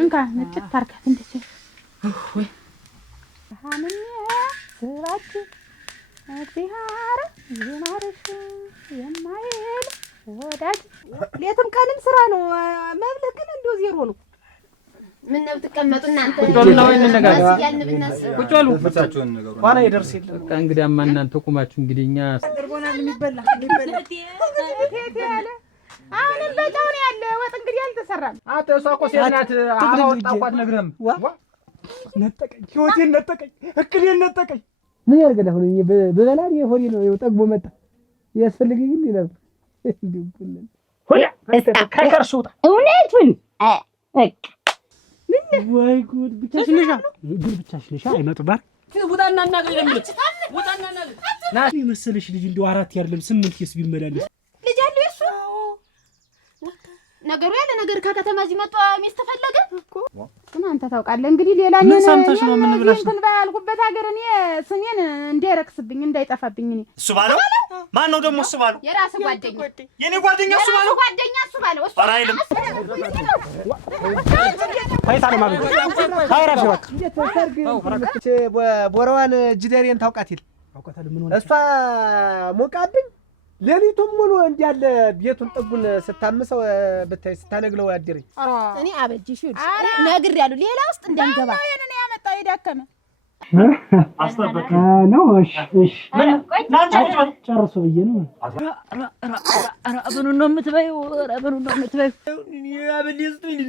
እንካ ነጭት ታርካት እንዴት ወይ ሃንኛ ስራች እግዚአብሔር ይማርሽ የማይል ወዳጅ ሌትም ቀንም ስራ ነው መብለህ ግን እንደው ዜሮ ነው ምን ነው ተቀመጡ እናንተ ቁጭሉ እንነጋገር ቁጭሉ ፍታችሁን ነገሩ ኋላ ይደርስ የለም በቃ እንግዲያማ እናንተ ቁማችሁ እንግዲህኛ አድርጎናል የሚበላ ያለ አሁንም በጣው ነው ያለ ወጥ እንግዲህ አልተሰራም አተ እሷ እኮ ሴት ናት አወጣቋት ነግረም ነጠቀኝ ህይወቴን ነጠቀኝ እክሌን ነጠቀኝ ምን ያርገለ አሁን በበላ የሆሪ ነው ጠግቦ መጣ ያስፈልገኝ ግን ይላል እንዴ ሁላ ከከርሱታ እውነቱን ወይ ጉድ ብቻሽ ነሻ አይመጡባር ውጣና እናገኝ ለምልት ውጣና ና መሰለሽ ልጅ እንደው አራት ያርለም 8 ኬስ ቢመላለስ ልጅ አለ እሱ ነገሩ ያለ ነገር ከከተማ እዚህ መጣ ሚስት ፈለገ እኮ እናንተ ታውቃለህ እንግዲህ ሌላኛው ምን ሰምተሽ ነው ምን ብለሽ እንትን ባልኩበት ሀገር እኔ ስሜን እንዳይረክስብኝ እንዳይጠፋብኝ እኔ እሱ ባለው ማን ነው ደግሞ እሱ ባለው የራስ ጓደኛ የኔ ጓደኛ እሱ ባለው እሱ አራይልም ታይታ ነው ማለት ታይራሽ ወጥ እንዴት ሰርግ ቦራዋን ጅደሬን ታውቃት ይል አውቃታለሁ ምን ሆነ እሷ ሞቃብኝ ሌሊቱም ሙሉ እንዲያለ ቤቱን ጥጉን ስታምሰው በታይ ስታነግለው ያድርኝ እኔ አበጅሽ ነግሬያለሁ ሌላ ውስጥ እንዳንገባ የኔ ያመጣው ይዳከመ አስተበከ ነው እሺ ጨርሱ ብዬ ነው አረብኑ ነው የምትበይው አረብኑ ነው የምትበይው እኔ አብሊስቱኝ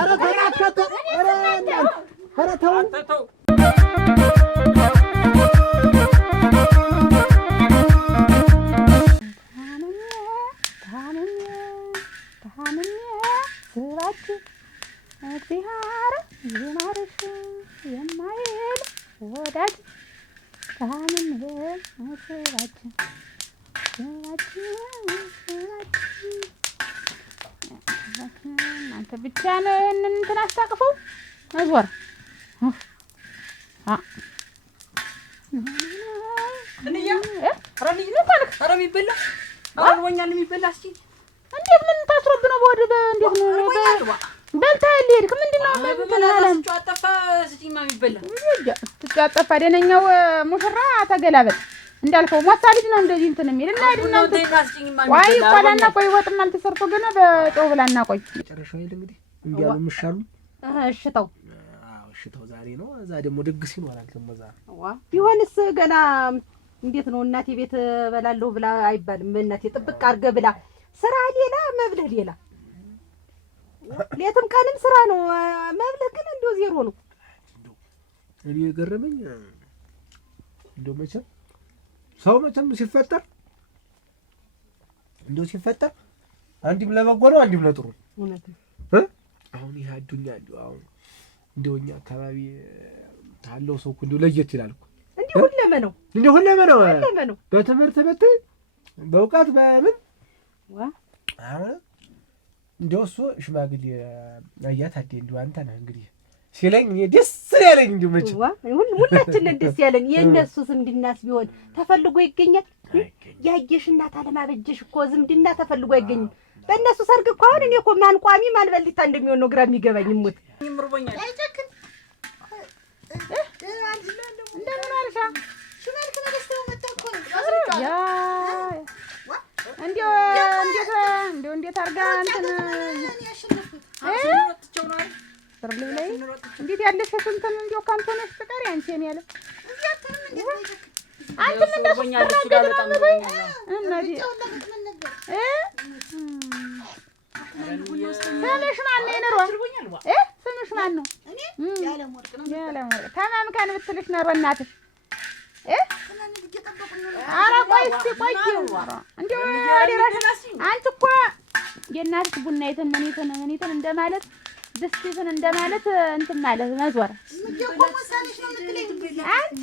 አረ እግዚአብሔር ይማርሽ የማይል ወዳጅ ታምን ወስራች አንተ ብቻ ነው እንትን አስታቅፈው መዝወር እንያ አረንይ ነው ማለት አረም ይበላ አረወኛል የሚበላ እስኪ እንዴት ምን ታስሮብ ነው ወደ እንዴት ነው በልታ ልሄድክ ምንድነው በልተናለም ጫጠፋ ስቲማ የሚበላ ጫጠፋ ደነኛው ሙሽራ ተገላበጥ እንዳልከው ሞታ ልጅ ነው እንደዚህ እንትን የሚል እና ቆይ ቆላና ቆይ ወጥም አልተሰርቶ ገና በጨው ብላና ቆይ መጨረሻው ይል እንግዲህ እንዲያሉ ምሻሉ እሽታው እሽታው ዛሬ ነው እዛ ደግሞ ድግስ ይኖራል ከመዛ ቢሆንስ ገና እንዴት ነው እናቴ ቤት በላለሁ ብላ አይባልም እናቴ ጥብቅ አርገ ብላ ስራ ሌላ መብለህ ሌላ ሌትም ቀንም ስራ ነው መብለህ ግን እንደው ዜሮ ነው እኔ የገረመኝ እንደው መቼም ሲፈጠር እንደው ሲፈጠር አንድም ለበጎ ነው አንድም ለጥሩ እውነት አሁን ይሄ አዱኛ እንደው አሁን እንደውኛ አካባቢ ታለው ሰው እንደው ለየት ይላል እኮ እንደው ሁለመነው በትምህርት በተይ በእውቀት በምን አሁን እንደው እሱ ሽማግሌ አያት አዴ እንደው አንተ ነህ እንግዲህ ሲለኝ ደስ ያለኝ እንደው መቼ ሁላችንን ደስ ያለን የነሱ ዝምድናስ ቢሆን ተፈልጎ ይገኛል ያየሽ እናት አለማበጀሽ እኮ ዝምድና ተፈልጎ አይገኝም በእነሱ ሰርግ እኮ አሁን እኔ እኮ ማን ቋሚ ማን በልታ እንደሚሆን ነው ግራ የሚገባኝ ሙት ይምርቦኛል አይጨክን እንደምን አልሻ ሽማልክ በደስታው መጣኩ ያ እንዴት አርጋ እንትን ስርልኝ ላይ እንዴት ያለሽ እንትን እንደው ካንቶነሽ ፍቅር ያንቺን ያለ አንተም እንደሆኛል ጋር በጣም እናዲ ስምሽ ማን ነው ነሮ ስምሽ ማን ነው ያለሞርቅ ተማምካን ብትልሽ ነሮ እናትሽ ኧረ ቆይ እስኪ ቆይ እንደው አንቺ እኮ የእናትሽ ቡናይትን ምኒትን እንደማለት ድስቲትን እንደማለት እንትን ማለት መዝወር አንቺ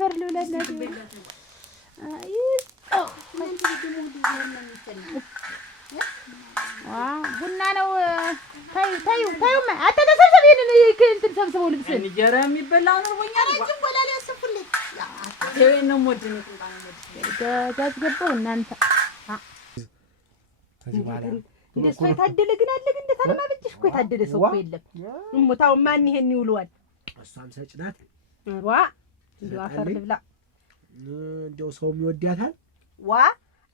ፈርሉለነት ቡና ነው ታዩ አተተሰብሰብ ይሄንን እንትን ሰብስበው ልብስ እንጀራ የሚበላው ነው ወኛል አንቺ ወላለ ያስፈልግ ይሄን ነው ሞድ ነው ገባው እናንተ ከዚህ በኋላ እንደሱ የታደለ ግን አለ ግን እንደታለማበጅሽ እኮ የታደለ ሰው እኮ የለም። እሙታው ማን ይሄን ይውለዋል? እሷም ሰጭ ናት። ዋ እንደው አፈር ልብላ እንደው ሰውም ይወዳታል። ዋ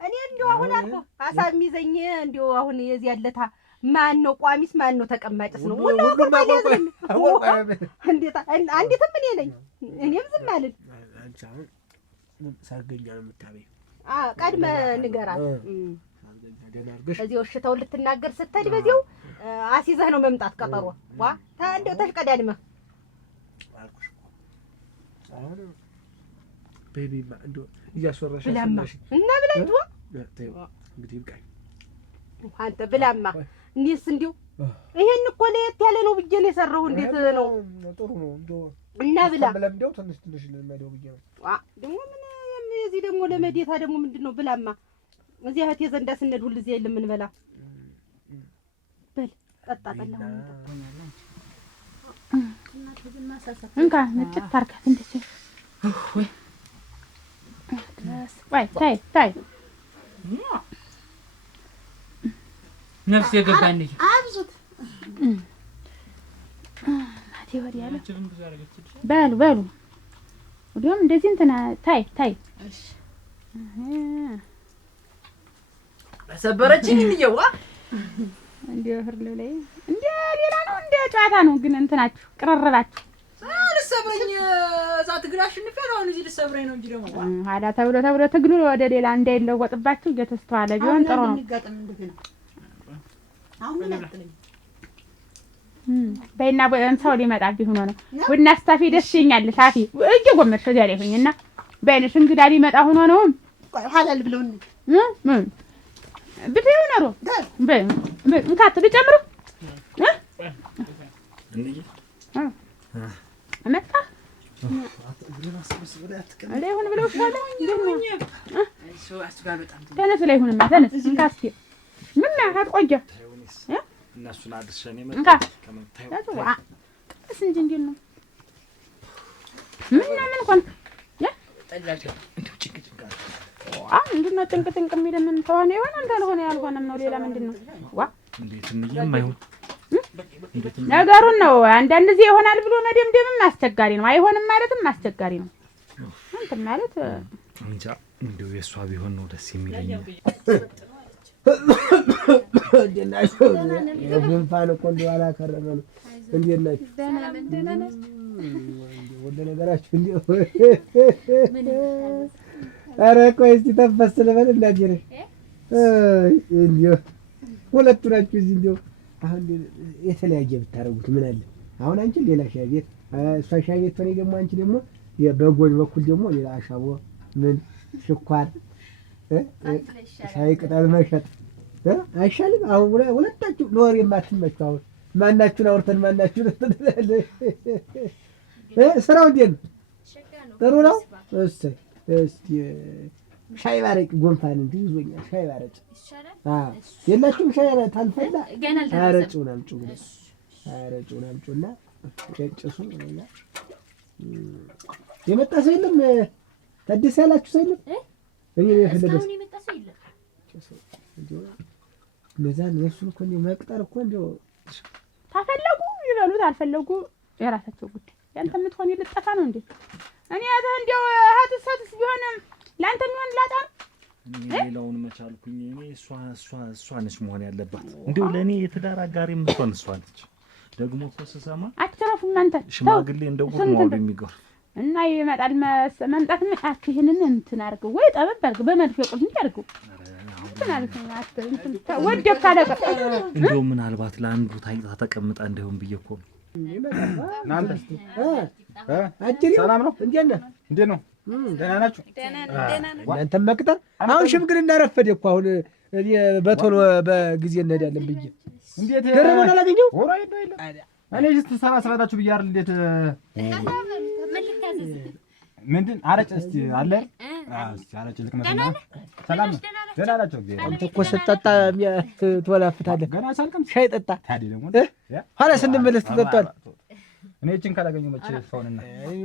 እኔ እንደው አሁን አልኩ ሀሳብ የሚይዘኝ እንደው አሁን የዚህ ያለታ ማን ነው ቋሚስ ማን ነው ተቀማጭስ ነው ሁሉ እንዴት አንዴትም እኔ ነኝ እኔም ዝም አልል። አንቺ አሁን ሰርገኛ ነው የምታበይው። ቀድመ ንገራት ሰርገኛ ደህና አድርገሽ እዚያው እሽተው ልትናገር ስትሄድ በዚያው አሲዘህ ነው መምጣት ቀጠሮ። ዋ እንደው ተሽቀዳድመህ አልኩሽ እኮ አሁን ቤቢማ እንደው እያስወራሽ ብላማ እና ብላኝ ትዋ እንግዲህ ይብቃኝ አንተ ብላማ እንዴስ እንደው ይሄን እኮ ለየት ያለ ነው ብዬ ነው የሰራው። እንዴት ነው? ጥሩ ነው እንደው እና ብላ ለምደው ትንሽ ለመደው ብዬ ነው። ደግሞ ምን እዚህ ደግሞ ለመዴታ ደግሞ ምንድነው? ብላማ እዚህ እህቴ ዘንዳ ስንሄድ ሁሉ እዚህ የለም እንበላ በል ጠጣ ጠላው እንካ ነጭት ታርካት እንደዚህ ወይ ታይ ነፍስ የገባኝ ልጅ አብዙት ማቴ ወዲያ ያለ በሉ ወዲያም እንደዚህ እንትና ታይ እሺ ሰበረችኝ እንየዋ እንዴ ህርለ ላይ እንዴ ሌላ ነው እንዴ ጨዋታ ነው ግን እንትናችሁ ቅርርባችሁ ልሰብረኝ እዛት ግራሽ እንፈራው እዚህ ልሰብረኝ ነው እንጂ ደግሞ ሀዳ ተብሎ ትግሉ ወደ ሌላ እንዳይለወጥባችሁ እየተስተዋለ ቢሆን ጥሩ ነው። በእና ሰው ሊመጣብኝ ሆኖ ነው ቡና ስታፊ ደስ ይኛል ሳፊ እየጎመርሽ እዚያ ላይ ሆኝና በእንሽ እንግዳ ሊመጣ ሆኖ ነው ሐላል ብለውን ብትይው ነው እንካት ልጨምሩ መጣ ላይ ሆነ ብለው ሻለ ተነስ ላይ ሆነማ ተነስ እንካት ምን አትቆየ እነሱን አድርሰን ከመታየው ጥቅስ እንጂ እንዴት ነው ምን ኮን እንደው ጭንቅ ምንድነው ጭንቅ የሚል ምን ተሆነ ይሆን እንዳልሆነ ያልሆነም ነው ሌላ ምንድነው ዋ እንዴት የማይሆን ነገሩን ነው አንዳንድ ጊዜ ይሆናል ብሎ መደምደምም አስቸጋሪ ነው አይሆንም ማለትም አስቸጋሪ ነው አንተ ማለት እንጃ እንደው የሷ ቢሆን ነው ደስ የሚለኝ እንደናችሁ የጉንፋን እኮ እንደው አላከረመ ነው እንዴት ናችሁ ደህና ነህ ወደ ነገራችሁ ኧረ ቆይ እስኪ ተፈስ ልበል እንዳትጀሪ እንደው ሁለቱ ናችሁ እዚህ እንደው አሁን የተለያየ ብታረጉት ምን አለ አሁን አንቺ ሌላ ሻይ ቤት እሷ ሻይ ቤት ሆነ ደግሞ አንቺ ደግሞ በጎን በኩል ደግሞ ሌላ አሻቦ ምን ስኳር ሻይ ቅጠል መሸጥ አይሻልም? አሁን ሁለታችሁ ለወሬ የማትመቹ አሁን ማናችሁን አውርተን ማናችሁን ስራው እንዴት ነው? ጥሩ ነው። እስቲ ሻይ ባረቂ ጉንፋን እንዴ ይዞኛል። ሻይ ባረቂ ይሻላል። የላችሁም ሻይ ታልፈላ አረጩን አምጪው ብለሽ አረጩን አምጪውና ጨጭሱ ነው የመጣ ሰው የለም። ታዲስ ያላችሁ ሰው የለም። እኔ የፈለገስ የመጣ ሰው የለም። ለዛን እሱን እኮ ነው መቅጠር እኮ እንደው ታፈለጉ ይበሉት አልፈለጉ የራሳቸው ጉዳይ። ያንተ የምትሆን ልጠፋ ነው እንዴ? እኔ እንደው ሀትሰትስ ቢሆን ላንተ የሚሆን ላጣ ነው። ሌላውን መቻልኩኝ እኔ እሷ ነች መሆን ያለባት። እንደው ለኔ የትዳር አጋሪ የምትሆን እሷ ነች። ደግሞ እኮ ስሰማ አትረፉም አንተ ሽማግሌ እንደው ነው የሚገርም እና ይመጣል መምጣት ምን አትይህንን እንትን አድርገው ወይ ጠበብ አድርገው በመድፍ ይቆም እንዲያርገው እንትን አልከኝ ወደክ ታለቀ እንደው ምናልባት ለአንዱ ታይታ ተቀምጣ እንደሆን ብዬ እኮ እናንተ ሰላም ነው? እንዴት ነው? ደህና ናችሁ? እናንተም መቅጠር አሁን ሽምግልና ረፈደ እኮ አሁን በቶሎ በጊዜ እንሄዳለን ብዬ እንዴት ገረመና አላገኘው ወራ ይደለ እኔ just ተሰባስባችሁ ብዬ አይደል? እንዴት ምንድን አረጭ እስቲ አለ እስቲ አረጭ ልቅመጥና ሰላም ደህና ናቸው። አንተ እኮ ስትጠጣ ትወላፍታለህ። ገና ሳልቀም ሻይ ጠጣ። ታዲያ ደግሞ ኋላ ስንመለስ ትጠጣለህ። እኔ እቺን ካላገኘሁ መቼ ፈውንና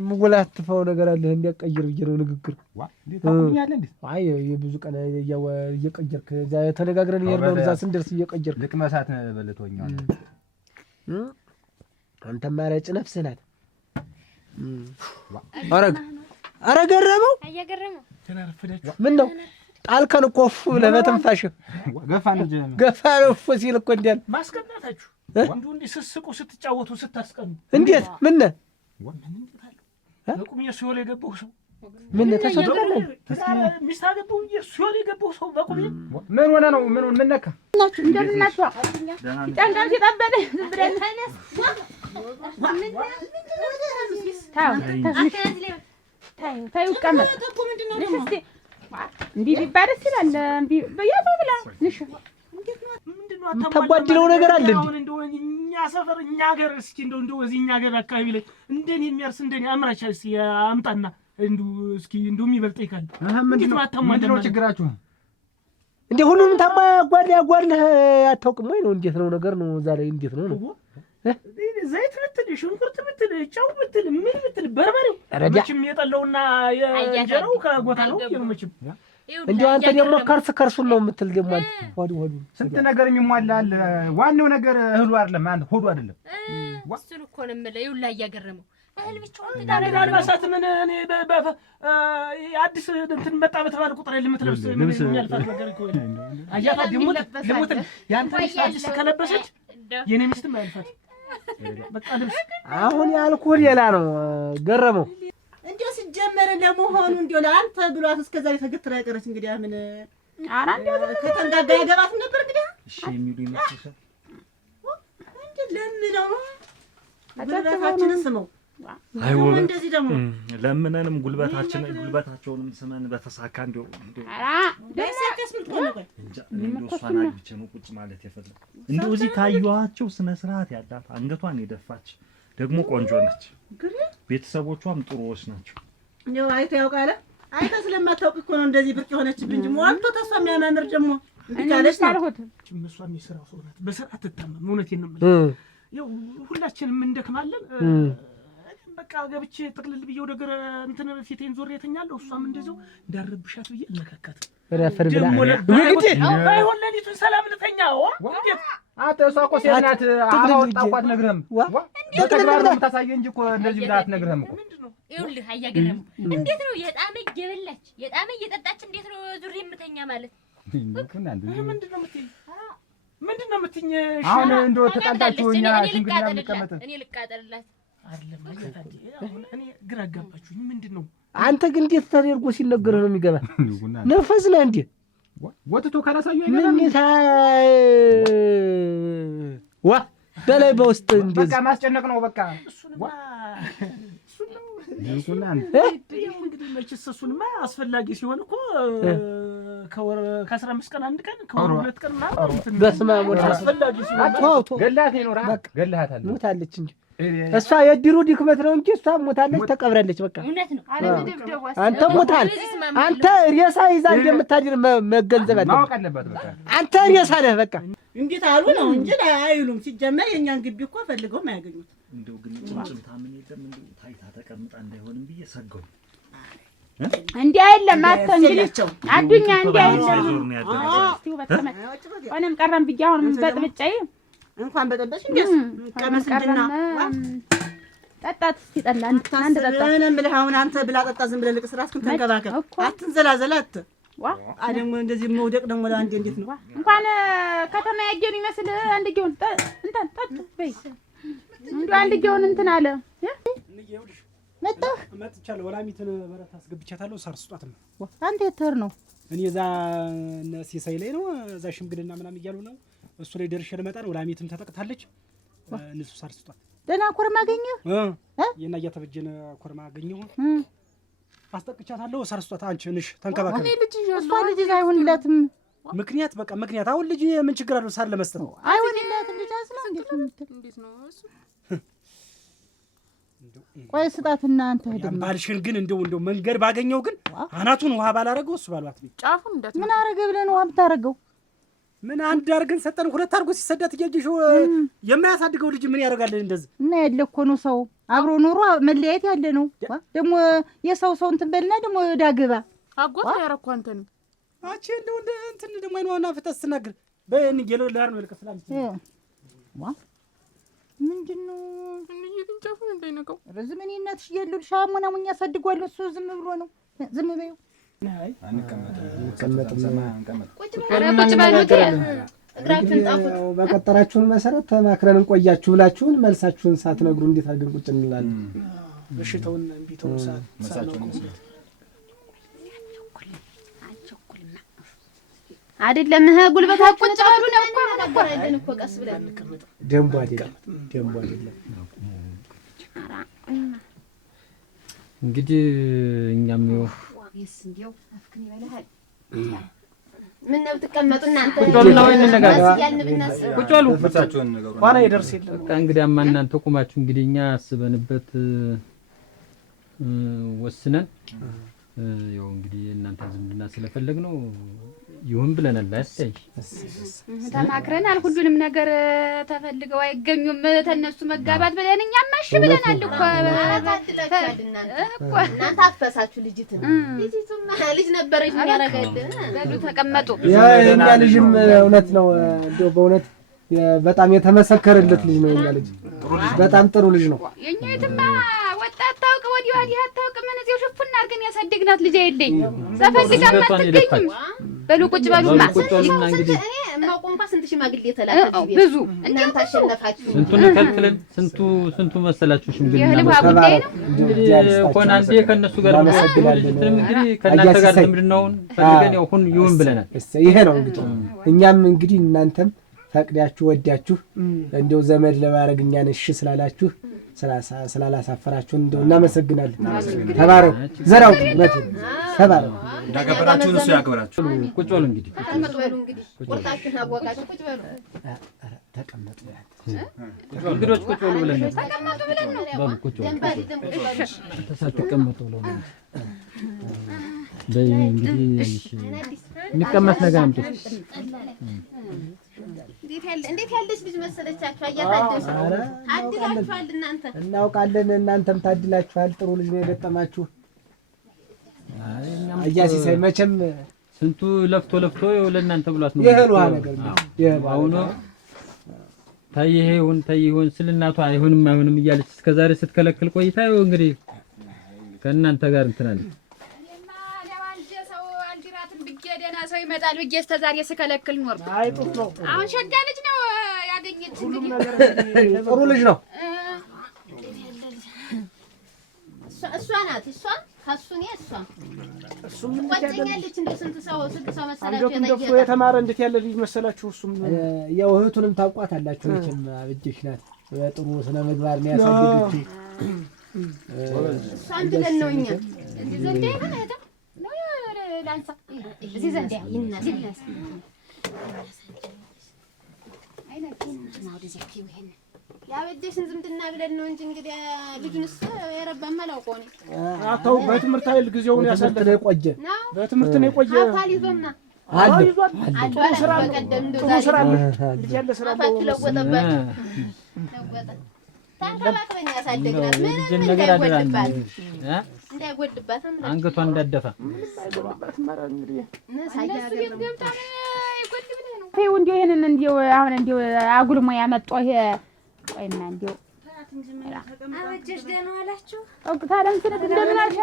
ሙላትፈው ነገር አለ እንዲያቀይር ብዬ ነው ንግግር ዋ እንዴ ታቁኛለህ እንዴ አይ የብዙ ቀን እየቀየርክ እዛ ተነጋግረን ይርነው እዛ ስንደርስ እየቀየርክ ልቅመሳት በለቶኛው አንተ ማረጭ ነፍስህ ናት ኧረ ገረመው አያገረመው ተናርፈዳችሁ ምን ነው ጣልከን እኮ ለበትንፋሽ ገፋን እንጂ ገፋን እኮ ሲል እኮ እንዴት ማስቀናታችሁ እንዲህ ስስቁ ስትጫወቱ ስታስቀኑ እንዴት ምን በቁም የሱዮል የገባው ሰው ምን ተሰደለ ሚስታገባው የሱዮል የገባው ሰው በቁም ምን ሆነ ነው ምን ነካ ናችሁ እንደምናችሁ ጫንቃን ሲጣበደ ዝብረን ታዩ ቀመጥ እንዲህ ቢባልስ ይላል እንዴ በያው ብላ ንሽ ተጓድለው ነገር አለ አሁን እንደው እኛ ሰፈር እኛ ሀገር እስኪ እንደው እዚህ እኛ ሀገር አካባቢ ላይ እንደኔ የሚያርስ እንደኔ አምራች እስኪ አምጣና እንደው እስኪ እንደው የሚበልጥ ይካል ምንድነው ችግራችሁ እንዴ ሁሉንም ታጓድለህ አታውቅም ወይ ነው እንዴት ነው ነገር ነው እዛ ላይ እንዴት ነው ዘይት ብትል ሽንኩርት ብትል ጫው ብትል ምን ብትል በርበሬው መቼም የጠለውና የእንጀራው ከጎታ ነው የመቼም እንዴው አንተ ደግሞ ከርሱን ነው የምትል ደግሞ አንተ ሆዱ ስንት ነገር የሚሟላል ዋናው ነገር እህሉ አይደለም አንተ ሆዱ አይደለም እሱን እኮ ነው የምልህ ይውላ እያገረመው እህል ብቻውን ተዳዳሪ ማሳት ምን እኔ አዲስ እንትን መጣ በተባለ ቁጥር ለምትለብስ ምን የሚያልፋት ነገር እኮ አያታ ልሙት ያንተ አዲስ ከለበሰች የኔ ሚስትም አይልፋት በቃ ልብስ አሁን ያልኩህ ሌላ ነው ገረመው እንዴው ሲጀመር ለመሆኑ እንዴው ለአንተ ብሏት እስከዛሬ ተገትራ ያቀረች እንግዲህ ምን አራንዴ ከተንጋጋ ያገባት ነበር እንግዲህ እሺ የሚሉ ይመስልሻል እንዴ ለምነው ጉልበታችን ስመው አይወ እንደዚህ ደግሞ ለምነንም ጉልበታቸውንም ስመን በተሳካ እንደው ደሳከስ ምን ቆይ እንደው እሷን አግብቼ ነው ቁጭ ማለት የፈለኩ እንደው እዚህ ካየኋቸው ስነ ስርዓት ያላት አንገቷን የደፋች ደግሞ ቆንጆ ነች ቤተሰቦቿም ጥሩዎች ናቸው እንደው አይተ ያውቃለ አይተ ስለማታውቅ እኮ ነው እንደዚህ ብርቅ የሆነችብኝ እንጂ ሞልቶ ተስፋ የሚያማምር ደግሞ እንዲካለሽ ታልሁት ጭምሷ የሚሰራው ሰው ናት በስርዓት ትታመም እውነቴን ነው የምልህ ያው ሁላችንም እንደክማለን በቃ ገብቼ ጥቅልል ብዬ ወደ ገረ እንትን ፊቴን ዞር የተኛለሁ እሷም እንደዚያው እንዳረብሻት ብዬ እነካካት ረፈር ብላ ወግዴ አይሆን ለሊቱን ሰላም ልተኛው እንዴት አተ እሷ እኮ ሴት ናት አሁን ጣቋት ነግረም በተግባር ነው የምታሳየ እንጂ እኮ እንደዚህ ብላ አትነግረም እኮ ይኸውልህ አያገረም እንዴት ነው የጣመ እየበላች የጣመ እየጠጣች እንዴት ነው ዙሪ የምተኛ ማለት ምንድነው የምትኝ አሁን እንደው ተጣጣችሁኛ ሽንግልና ምቀመጥ እኔ ልቃጠልላት አይደለም እኔ ግራ አጋባችሁኝ ምንድነው አንተ ግን እንዴት ተደርጎ ሲነገር ነው የሚገባ ነፈስ ነው እንዴ ወጥቶ ካላሳዩ አይገባም ዋ በላይ በውስጥ እንደዚህ በቃ ማስጨነቅ ነው በቃ እሱንማ እንግዲህ መቼስ እሱንማ አስፈላጊ ሲሆን እኮ ከወር ከ15 ቀን አንድ ቀን ከወር 2 ቀን ምናምን በስመ አብ አስፈላጊ ሲሆን አትዋውቶ ገላት ይኖራ ገላታል ሞታለች እንጂ እሷ የድሩ ድክመት ነው እንጂ እሷ ሞታለች ተቀብራለች በቃ እውነት ነው አንተ ሞታል አንተ ሬሳ ይዛ እንደምታድር መገንዘብ አለ ማወቅ አለበት በቃ አንተ ሬሳ ነህ በቃ እንዴት አሉ ነው እንጂ አይሉም ሲጀመር የኛን ግቢ እኮ ፈልገው ማያገኙት እንደው ግን ጭምጭምታ ምን የለም እንደው ታይታ ተቀምጣ እንዳይሆንም ብዬ ሰጋው እንዴ አይደለም አተ እንግዲህ አዱኛ እንዴ አይደለም እስቲ በተመ እኔም ቀረም ብዬ አሁን በጥብጫዬ እንኳን በጠበሽ እንዴስ ቀመስልና ጠጣት እስቲ ጠላ አንድ ጠጣ እኔ ምልህ አሁን አንተ ብላ ጠጣ ዝም ብለህ ልቅስ ራስክን ተንከባከብ አትንዘላዘላት አደም እንደዚህ መውደቅ ደግሞ ለአንዴ እንዴት ነው እንኳን ከተማ ያገኙ ይመስል አንድ ጊዮን እንትን ጠጥ በይ እንዴ አንድ ጊዮን እንትን አለ መጥቻለሁ ወላሚትን በረት አስገብቻታለሁ ሳር ስጧት ነው አንተ የትር ነው እኔ እዛ ሲሳይ ላይ ነው እዛ ሽምግልና ምናምን እያሉ ነው እሱ ላይ ደርሼ ልመጣ ነው ወላሚትም ተጠቅታለች ንሱ ሳር ስጧት ደና ኮርማ አገኘህ የና እያተበጀነ ኮርማ አገኘሁ አስጠቅቻታለሁ ሳር ስጧት አንቺ ንሽ ተንከባከብ እኔ ልጅ እሷ ልጅ አይሆንላትም ምክንያት በቃ ምክንያት አሁን ልጅ ምን ችግር አለው ሳር ለመስጠት ነው አይሆንላትም ልጅ አስላ እንዴት ነው እሱ ቆይ ስጣትና አንተ ሄደም ባልሽን ግን እንደው መንገድ ባገኘው ግን አናቱን ውሃ ባላረገው እሱ ባሏት ጫፉን ምን አረገ ብለህ ነው አብታረገው ምን አንድ አድርገን ሰጠን፣ ሁለት አድርጎ ሲሰዳት እያየሽው የማያሳድገው ልጅ ምን ያደርጋል እንደዚህ? እና ያለ እኮ ነው ሰው አብሮ ኑሮ መለያየት ያለ ነው። ደግሞ የሰው እንትን በልና ደግሞ ዳግባ አጎት ያረኩ አንተ ነው አቺ እንደው እንትን ደግሞ አይኗና ፍጠስ ተናገር በእን ይገለው ለአር ነው ልከፍላል ምንድነው እንዴ ግንጫፉ እንዳይነቀው ረዝመኔ እናትሽ ያለው ሻሙና ሙኛ ያሳድጓለሁ እሱ ዝም ብሎ ነው ዝም በይው በቀጠራችሁን መሰረት ተማክረን እንቆያችሁ ብላችሁን መልሳችሁን ሳትነግሩ እንዴት አድርገን ቁጭ እንላለን? በሽታውን እንቢተው አይደለም ጉልበታ ቁጭ ባሉ ነው እኮ አይደለም እኮ ቀስ ብለን ደምቡ አይደለም እንግዲህ እኛም ነው እንዴው አፍክን ይበላል ምን ነው ተቀመጡ እናንተ ቁጭሉ ቁጭሉ ፍታችሁን ነገሩ ኋላ ይደርስ የለም በቃ እንግዲያማ እናንተ ቁማችሁ እንግዲህ እኛ አስበንበት ወስነን ያው እንግዲህ እናንተ ዝምድና ስለፈለግ ነው ይሁን ብለናል። አስተይ ተማክረናል። ሁሉንም ነገር ተፈልገው አይገኙም ተነሱ መጋባት ብለን እኛም ማሽ ብለናል እኮ እናንተ አፈሳችሁ ልጅቱን ልጅ ነበረች ምን ያረጋል በሉ ተቀመጡ። የኛ ልጅም እውነት ነው እንደው በእውነት በጣም የተመሰከረለት ልጅ ነው። የኛ ልጅ በጣም ጥሩ ልጅ ነው። የኛ የትማ ወጣት ታውቅ ወዲህ ወዲህ አታውቅ ምን እዚያው ሽፉና አድርገን ያሳድግናት ልጅ አይደኝ ዘፈልጋማ አትገኝም። በሉ ቁጭ በሉማ እንግዲህ እኔ ማቆምባ ስንት ሽማግሌ ተላከ ብዙ እናንተ አሸነፋችሁ። ስንቱን ከልክለን ስንቱ መሰላችሁ ሽምግልና የልባ ጉዳይ ነው እንግዲህ ኮና እንዴ ከነሱ ጋር እንግዲህ ከእናንተ ጋር ዝምድናውን ፈልገን ያው ሁን ይሁን ብለናል። ይሄ ነው እንግዲህ እኛም እንግዲህ እናንተም ፈቅዳችሁ ወዳችሁ እንደው ዘመድ ለማድረግ እኛን እሺ ስላላችሁ ስላላሳፈራችሁን እንደው እናመሰግናለን። ተባረኩ ዘራው ነው ተባረኩ። እንዳከበራችሁን እሱ ያክብራችሁ። ቁጭ በሉ እንግዲህ ተቀመጡ በሉ እንግዲህ ወጣችሁ አወቃችሁ ቁጭ በሉ ተቀመጡ እንግዶች ቁጭ በሉ ብለን ነው ተቀመጡ ብለን ነው በሉ ቁጭ በሉ ተቀመጡ ብለው ነው እንግዲህ የሚቀመስ ነገር አምጡ። እንዴት ያለች ልጅ መሰለቻችሁ? አያታደሱ አድላችኋል። እናንተ እናውቃለን፣ እናንተም ታድላችኋል። ጥሩ ልጅ ነው የገጠማችሁ። አያሲሳይ መቼም ስንቱ ለፍቶ ለእናንተ ብሏት ነው የህልዋ ነገር ነው። አሁን ታይሁን ስለናቷ አይሆንም እያለች እስከዛሬ ስትከለክል ቆይታ ይኸው እንግዲህ ከእናንተ ጋር እንትናለች። ደህና ሰው ይመጣል ብዬ እስከ ዛሬ ስከለክል ኖር። አይ ጥሩ ነው። አሁን ሸጋ ልጅ ነው ያገኘች። ሁሉም ነገር ጥሩ ልጅ ነው። እሷ ናት። እሷ ከሱኔ እሱም ቆጨኛለች። እንደ ስንት ሰው መሰላችሁ እንደው የተማረ እንዴት ያለ ልጅ መሰላችሁ? እሱም ያው እህቱንም ታውቋታላችሁ መቼም አብጅሽ ናት። ጥሩ ስነ ምግባር ነው ያሳደገችው። እሷን ብለን ነው እኛ እንዴ ዘንዴ ነው ላንሳ እዚህ ዘንድ ይናስ ያበጀሽን ዝምድና ብለን ነው እንጂ እንግዲህ ልጁንስ የረባማ ላውቀው ነው። አታው በትምህርት ኃይል ጊዜውን ያሳለፈ የቆየ በትምህርት ነው የቆየ አካል ይዞና አለ ስራ ልጅ ያለ ስራ ለወጠባችሁ ታንከባክበን ያሳደግናት ምን ነገር አደረግን እንዳይጎድባት አንገቷን እንዳደፋ እንዲሁ ይሄንን እንዲሁ አሁን እንዲሁ አጉልሞ ያመጣው ይሄ ቆይና እንዲሁ አበጀሽ ደህና ዋላችሁ? ታዲያ እንትን እንደምን አልሽ?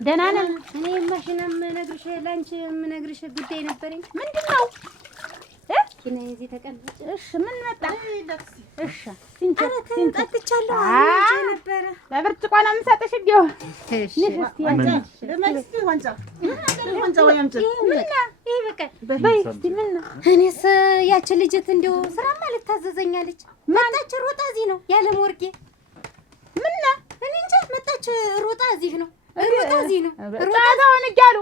ደህና ነን። እኔ የማሽንም ነግርሽ ላንቺ የምነግርሽ ጉዳይ ነበረኝ። ምንድን ነው? እኔ እዚህ ተቀመጭ። እሺ ምን መጣ? እሺ ጠጥቻለሁ ነበረ። በብርጭቆ ነው የምሰጥሽ። እንዲሁ እኔስ ያችን ልጅት እንዲሁ ስራማ ልታዘዘኛለች። መጣች ሮጣ እዚህ ነው ያለም ወርቄ ምና እኔ እንጃ መጣች ሮጣ እዚህ ነው ሮጣ እዚህ ነው ሮጣ ታውን እያሉ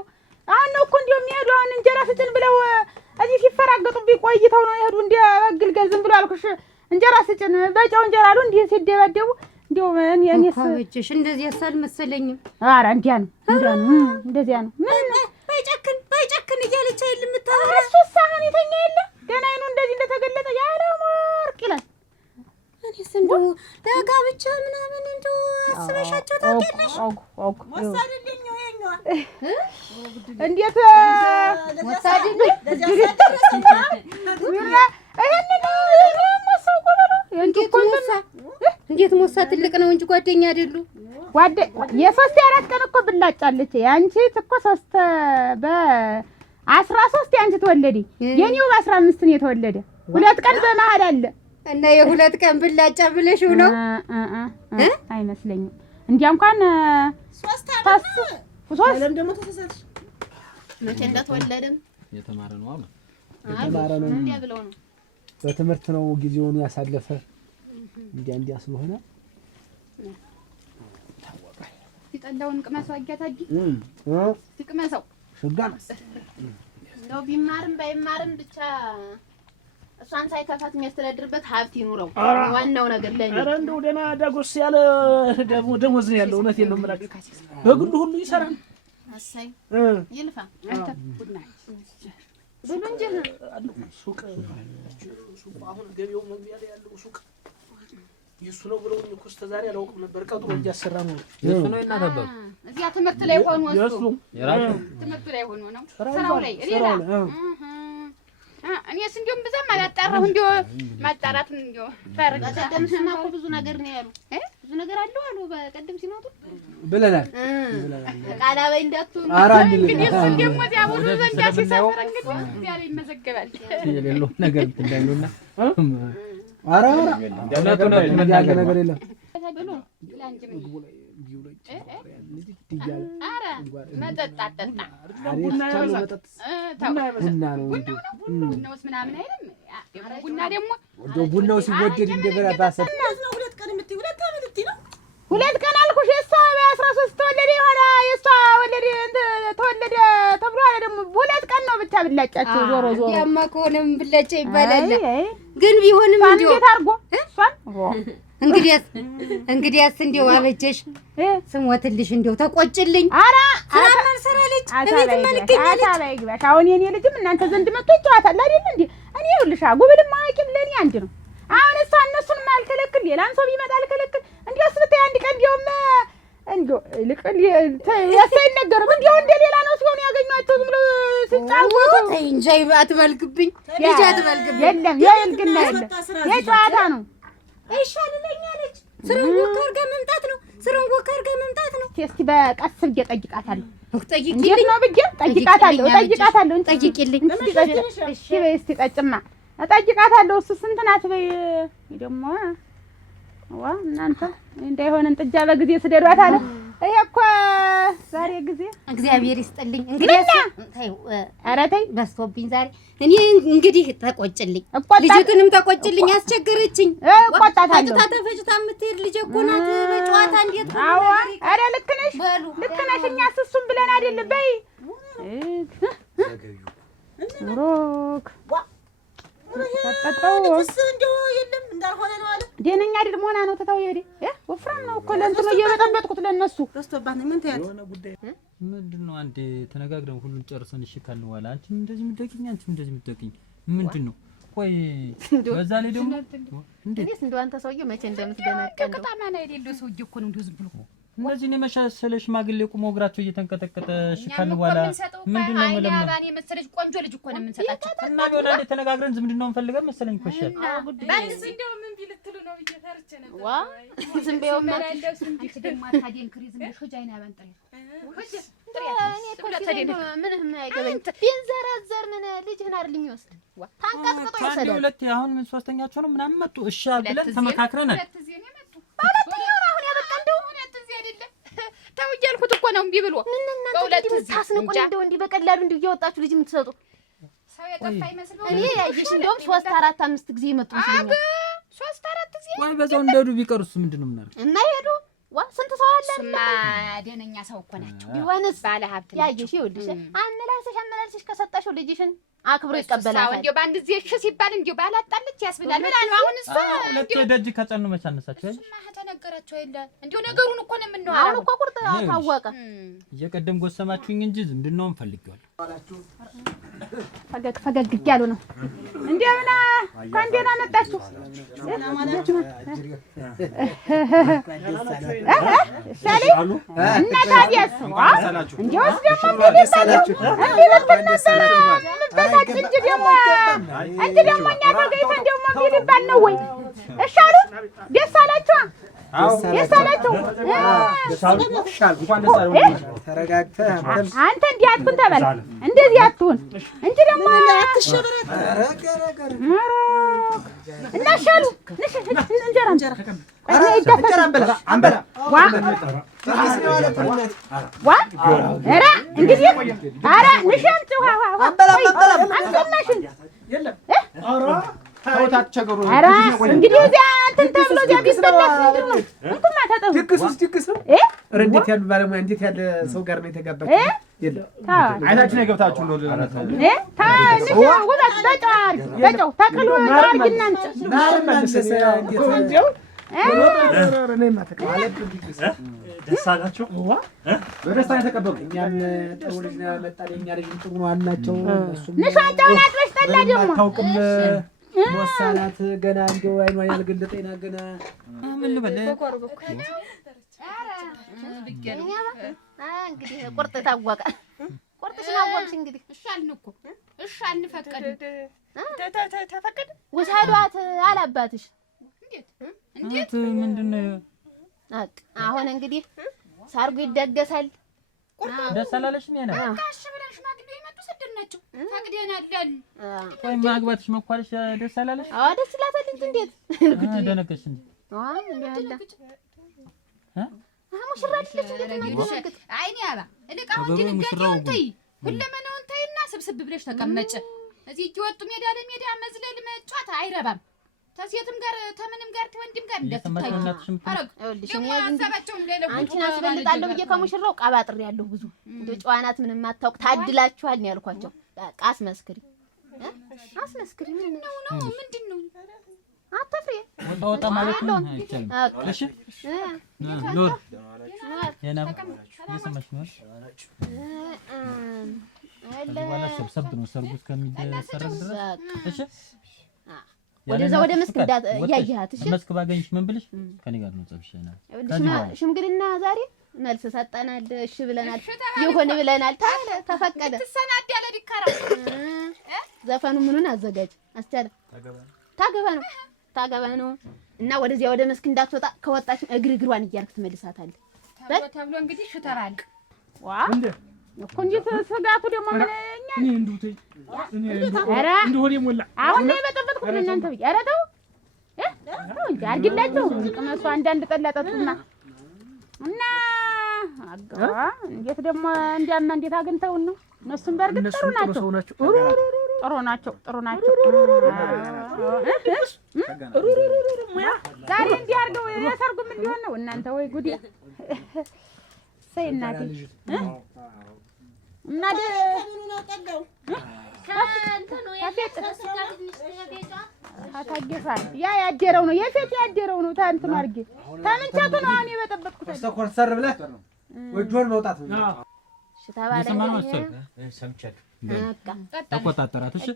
አሁን ነው እኮ እንዲሁ የሚሄዱ አሁን እንጀራ ፍትን ብለው እዚህ ሲፈራገ ሲያላገጡብኝ ቆይተው ነው የሄዱ። እንደ ግልገል ዝም ብሎ አልኩሽ እንጀራ ስጭን በጨው እንጀራ አሉ እንዲህ ሲደባደቡ እንደው እኔስ አበጀሽ እንደዚህ ያሳል መሰለኝም። ኧረ እንዲያ ነው እንደዚያ ነው። ምን ባይጨክን እያለች አይደል የምታወራ? እሱስ አሁን የተኛ የለ ገና አይኑ እንደዚህ እንደተገለጠ ያለ ወርቅ ይላል። እኔስ እንደው ለጋብቻ ምናምን እንደው አስበሻቸው ታውቂያለሽ? ወሳድልኝ ነው የኛዋ እንዴት ወሳድልኝ እንዴት ሞሳ ትልቅ ነው እንጂ ጓደኛ አይደሉ? የሶስት የአራት ቀን እኮ ብላጫለች። ያንቺ እኮ 3 በ13 ያንቺ ተወለደ፣ የኔው በ15 ነው የተወለደ። 2 ቀን በመሀል አለ እና የ2 ቀን ብላጫ ብለሽው ነው? አይመስለኝም። እንዲያ እንኳን 3 ለምን ደግሞ ተሰሰትሽ? መቼ እንደተወለደም የተማረ ነው አሉ። የተማረ ነው እንዲያ ብለው ነው በትምህርት ነው ጊዜውን ያሳለፈ እንዲያ ስለሆነ ታወቃል። ይጠላውን ቅመሰው አጋታጂ ትቅመሰው ሽጋን እንደው ቢማርም ባይማርም ብቻ እሷን ሳይከፋት የሚያስተዳድርበት ሀብት ይኑረው። ዋናው ነገር ለኔ ኧረ እንደው ደህና ዳጎስ ያለ ደሞዝ ነው ያለው። እውነቴን ነው የምላችሁ። በግሉ ሁሉ ይሰራል። አሳይ ይልፋ አንተ ቡና ብሉ እንጂ ሱቅ አሁን ገበያው መግቢያ ላይ ያለው ሱቅ የእሱ ነው ብለውኝ እኮ እስከ ዛሬ አላውቅም ነበር። ቀጥሮ እያሰራ ነው የእሱ ነው እናተባው እዚያ ትምህርት ላይ ሆኖ የእሱ የራሱ ትምህርት ላይ ሆኖ ነው ስራው ላይ ሌላ እኔስ እንደውም ብዛም አላጣራሁ። እንደው ማጣራቱን እንደው ፈርቅ ቀደምስማ እኮ ብዙ ነገር ነው ያሉ ብዙ ነገር አለው አሉ። በቀደም ሲመጡ ብለናል ቃላ በይ እንዳትሆኑ። እንግዲህ እሱ ደግሞ እዚያ ሁሉ ዘንዳ ሲሰፍር እንግዲህ እዚያ ላይ ይመዘገባል። የሌለው ነገር እንዳይሉና ኧረ ነገር የለም ብሎ ላንጂ ምን ኧረ መጠጥ አጠጣ ቡና ነው ቡናውስ ምናምን አይደለም። ቡና ደግሞ ቡናው ሲወደድ እንደገና ባሰብ ነው 2 ቀን የምትይ 2 ዓመት እትይ ነው 2 ቀን አልኩሽ። የእሷ በ13 ተወለደ የሆነ የእሷ ወለደ ተወለደ ተብሎ አለ ደግሞ 2 ቀን ነው ብቻ ብላጫቸው ዞሮ ዞሮ ያማ ከሆነም ብላጫ ይባላል። ግን ቢሆንም እንዴ እንዴት አድርጎ እሷን እንግዲያስ እንደው አበጀሽ ስሞትልሽ እንደው ተቆጭልኝ። ኧረ አራማን ሰራለች እቤት መልከኛለች። አታባይግባሽ። አሁን የኔ ልጅም እናንተ ዘንድ መጥቶ ይጫወታል አይደል እንዴ? እኔ ይኸውልሽ ጉብልም ማዋቂም ለኔ አንድ ነው። አሁን እሷ እነሱን ማልከለክል ሌላን ሰው ቢመጣ አልከለክል። እንዴውስ ብታይ አንድ ቀን እንደውም እንደው ልቅል ያሳይነገርም እንደው እንደ ሌላ ነው ሲሆን ያገኛቸው ዝም ብሎ ሲጫወቱ እንጂ አትመልክብኝ ልጅ አትመልክብኝ። የለም የልግና የለም የጨዋታ ነው። ይሻልልኛለች ስርንጎ ከርጋ መምጣት ነው ስርንጎ ከርጋ መምጣት ነው። እስኪ በቀስ ብዬ ጠይቃታለሁ። ጠይቂልኝ እንዴት ነው ብዬ ጠይቃታለሁ ጠይቂልኝ። እሺ በይ እስኪ ጠጭማ እጠይቃታለሁ። እሱ ስንት ናት በይ ደግሞ ዋ እናንተ እንዳይሆንን ጥጃ በጊዜ ስደዷት አለ። ይሄ እኮ ዛሬ ጊዜ እግዚአብሔር ይስጥልኝ። እንግዲህ ተይው ኧረ ተይ በስቶብኝ ዛሬ። እኔ እንግዲህ ተቆጭልኝ ልጅቱንም ተቆጭልኝ። አስቸገረችኝ። እቆጣታለሁ። ተፈጭታ የምትሄድ ልጅ እኮ ናት። በጨዋታ እንዴት ነው? አዎ ኧረ ልክ ነሽ ልክ ነሽ። እኛስ እሱም ብለን አይደለም በይ ሮክ ተጠጣው እንደው የለም እንዳልሆነ ነው አለ። ደነኛ አይደል መሆና ነው ተታው ይሄድ ወፍራም ነው እኮ ለእንትኑ እየበጠበጥኩት ለነሱ ረስቶባት ነው። ምን ታያት የሆነ ጉዳይ ምንድነው? አንዴ ተነጋግረን ሁሉን ጨርሰን እሺ ካልን በኋላ አንቺም እንደዚህ ምትደቂኝ አንቺም እንደዚህ ምትደቂኝ ምንድነው? ቆይ በዛ ላይ ደግሞ እንዴት እንደው አንተ ሰውዬ መቼ እንደምትደነቀው ከጣማና አይደል ሰውዬ እኮ ነው እንደው ዝም ብሎ እነዚህ ነው መሻሰለ ሽማግሌ ቁሞ እግራቸው እየተንቀጠቀጠ እሺ ካልን በኋላ ምንድነው መለማ ባኔ መሰለሽ ቆንጆ ልጅ እኮ ነው የምንሰጣቸው እና ቢሆን አንዴ ተነጋግረን ዝምድናውን ፈልገን መሰለኝ እኮ ይሻል። ባንስ እንደው ምን ቢልትሉ ነው እየፈርቼ ነበር። ዋ ዝም በይው ማለት አንቺ ደግሞ አታዲን ክሪዝም ሾጃይና ያባንጠኝ እኔ እኮ ምንም አይገበኝ። ቢንዘረዘር ምን ልጅህን አይደል የሚወስድ ዋ ታንቀጥቅጦ ይወሰዳል። ሁለት አሁን ምን ሶስተኛቸው ነው ምናምን መጡ። እሺ ብለን ተመካክረናል። ተው እያልኩት እኮ ነው እምቢ ብሎ ምን እናንተ ታስንቁኝ እንደው እንዲህ በቀላሉ እንዲህ እያወጣችሁ ልጅ የምትሰጡ ሰው የጠፋ ይመስል ነው። እኔ ያየሽ እንደውም 3 4 5 ጊዜ መጡ ነው 3 4 ጊዜ ወይ በዛው እንደዱ ቢቀርስ ምንድነው ምናምን እና ሄዱ ዋ ስንት ሰው አለ ስማ ደነኛ ሰው እኮ ናቸው። ቢሆንስ ባለ ሀብት ያየሽ ይኸውልሽ አመላልሰሽ ከሰጠሽው ልጅሽን አክብሮ ይቀበላታል። እንደው በአንድ ጊዜ እሺ ሲባል እንደው ባላጣለች ያስብላል። ምን አለው አሁን እሷ ሁለት ደጅ ከጸኑ መች አነሳቸው አይደል? እሱማ ተነገራቸው አይደል? እንደው ነገሩን እኮ ነው የምንዋረው። አሁን እኮ ቁርጥ ታወቀ። እየቀደም ጎሰማችሁኝ እንጂ ዝምድናውን ፈልጌዋለሁ። ፈገግ እያሉ ነው። እንደምን እንኳን ደህና መጣችሁ። ሻሊ እና ታዲያስ እንደውስ ደግሞ እንደሳላችሁ እንጂ ደግሞ እኛ ተገይተን ደግሞ ቢልባል ነው ወይ? እሺ አሉ። ደስ አላችሁ? ደስ አላችሁ? አንተ እንዲህ አትኩን ተበል እንደዚህ አትሁን እንጂ ደግሞ እናሻሉ እንጀራ እንግዲህ ኧረ ንሸምጭ እንግዲህ እዚያ እንትን ተብሎ እዚያ ቢበላስ ምንድን ነው? እንኩማ ተጠቡ ድግስ ነው። ኧረ እንዴት ያሉ ባለሙያ እንዴት ያለ ሰው ጋር ነው የተጋባች? የለም አይናችን የገብታችሁ ነው በጨው ተቅሎ አድርጊና እንጭ ደስ አላቸው። በደስታ የተቀበሉ እኛም ጥሩ ልጅ ነው ያመጣል። የእኛ ልጅ ጥሩ ነው አልናቸው። ንሿጫውን አጥበሽ ጠላ ደግሞ አታውቅም ሞሳናት ገና እንደው አይኗን ያልገለጠና ገና ምን ልበል እንግዲህ ቁርጥ ታወቀ። ቁርጥሽን አወቅሽ እንግዲህ። እሺ አልን እኮ እሺ አንፈቀድ ተፈቀደ ውሰዷት አላባትሽ። እንዴት ምንድነው? አሁን እንግዲህ ሰርጉ ይደገሳል። ደስ አላለሽ ነው? እሺ ብለን ሽማግሌ ይመጡ ሰደድ ናቸው ፈቅደናል። ቆይ ማግባትሽ መኳልሽ ደስ አላለሽ? አዎ ደስ ይላታል እንጂ እንዴት ደነገሽ እንዴ? አዎ እንዴ አለ ሙሽራ ልጅ እንዴት ነው? አይኔ አባ እልቃውን ድንጋጤውን ተይ፣ ሁለመናውን ተይና ስብስብ ብለሽ ተቀመጭ። እዚህ እየወጡ ሜዳ ለሜዳ መዝለል መጫወት አይረባም። ተሴትም ጋር ተምንም ጋር ተወንድም ጋር እንደትታይ አረግ ደግሞ ሐሳባቸው እንደሌለው አንቺን አስበልጣለሁ ብዬ ከሙሽራው ቀባጥሬ ያለሁ ብዙ እንደው ጨዋናት ምንም አታውቅ ታድላችኋል ነው ያልኳቸው። በቃ አስመስክሪ ምን ነው ምንድነው? አትፍሪ ወጣ ማለት ነው አይቻልም። እሺ ኖር የናም የሰማሽ ነው አለ ወላ ሰብሰብ ነው ሰርጉ እስከሚደረግ ድረስ። እሺ ወደዛ ወደ መስክ ያያያት። እሺ መስክ ባገኝሽ ምን ብልሽ ከኔ ጋር ነው ጸብሽና ሽምግልና ዛሬ መልስ ሰጠናል። እሺ ብለናል፣ ይሁን ብለናል። ተፈቀደ። ተሰናዳለ ዲካራ ዘፈኑ ምኑን አዘጋጅ አስቻለ ታገባ ነው እና ወደዚያ ወደ መስክ እንዳትወጣ ከወጣች እግሯን እያልክ ትመልሳታለህ። ተብሎ እንግዲህ ሽተራል ዋ እኮ እንዴት ስጋቱ ደግሞ ምንኛ እኔ እንዱተይ ኧረ እንደሆነ ሞላ አሁን ነው የበጠበጥኩት እናንተ ብዬ ኧረ ተው እንጂ አድርጊላቸው ቅመሱ አንዳንድ ጠላ ጠጡና እና አጋዋ እንዴት ደግሞ እንዲያና እንዴት አግኝተውን ነው? እነሱም በርግጥ ጥሩ ናቸው። ዛሬ እንዲህ አድርገው የሰርጉም እንዲሆን ነው እናንተ። ወይ ጉዴ ሰይ እናቴ እና ያ ያደረው ነው የፌት ያደረው ነው። ታንት ማርጌ ታምንቻቱ ነው አሁን የበጠበጥኩት። ተኮርሰር ብለህ ወጆን መውጣት ነው። እሺ ተባለ ሰምቻለሁ። ተቆጣጣራት። እሺ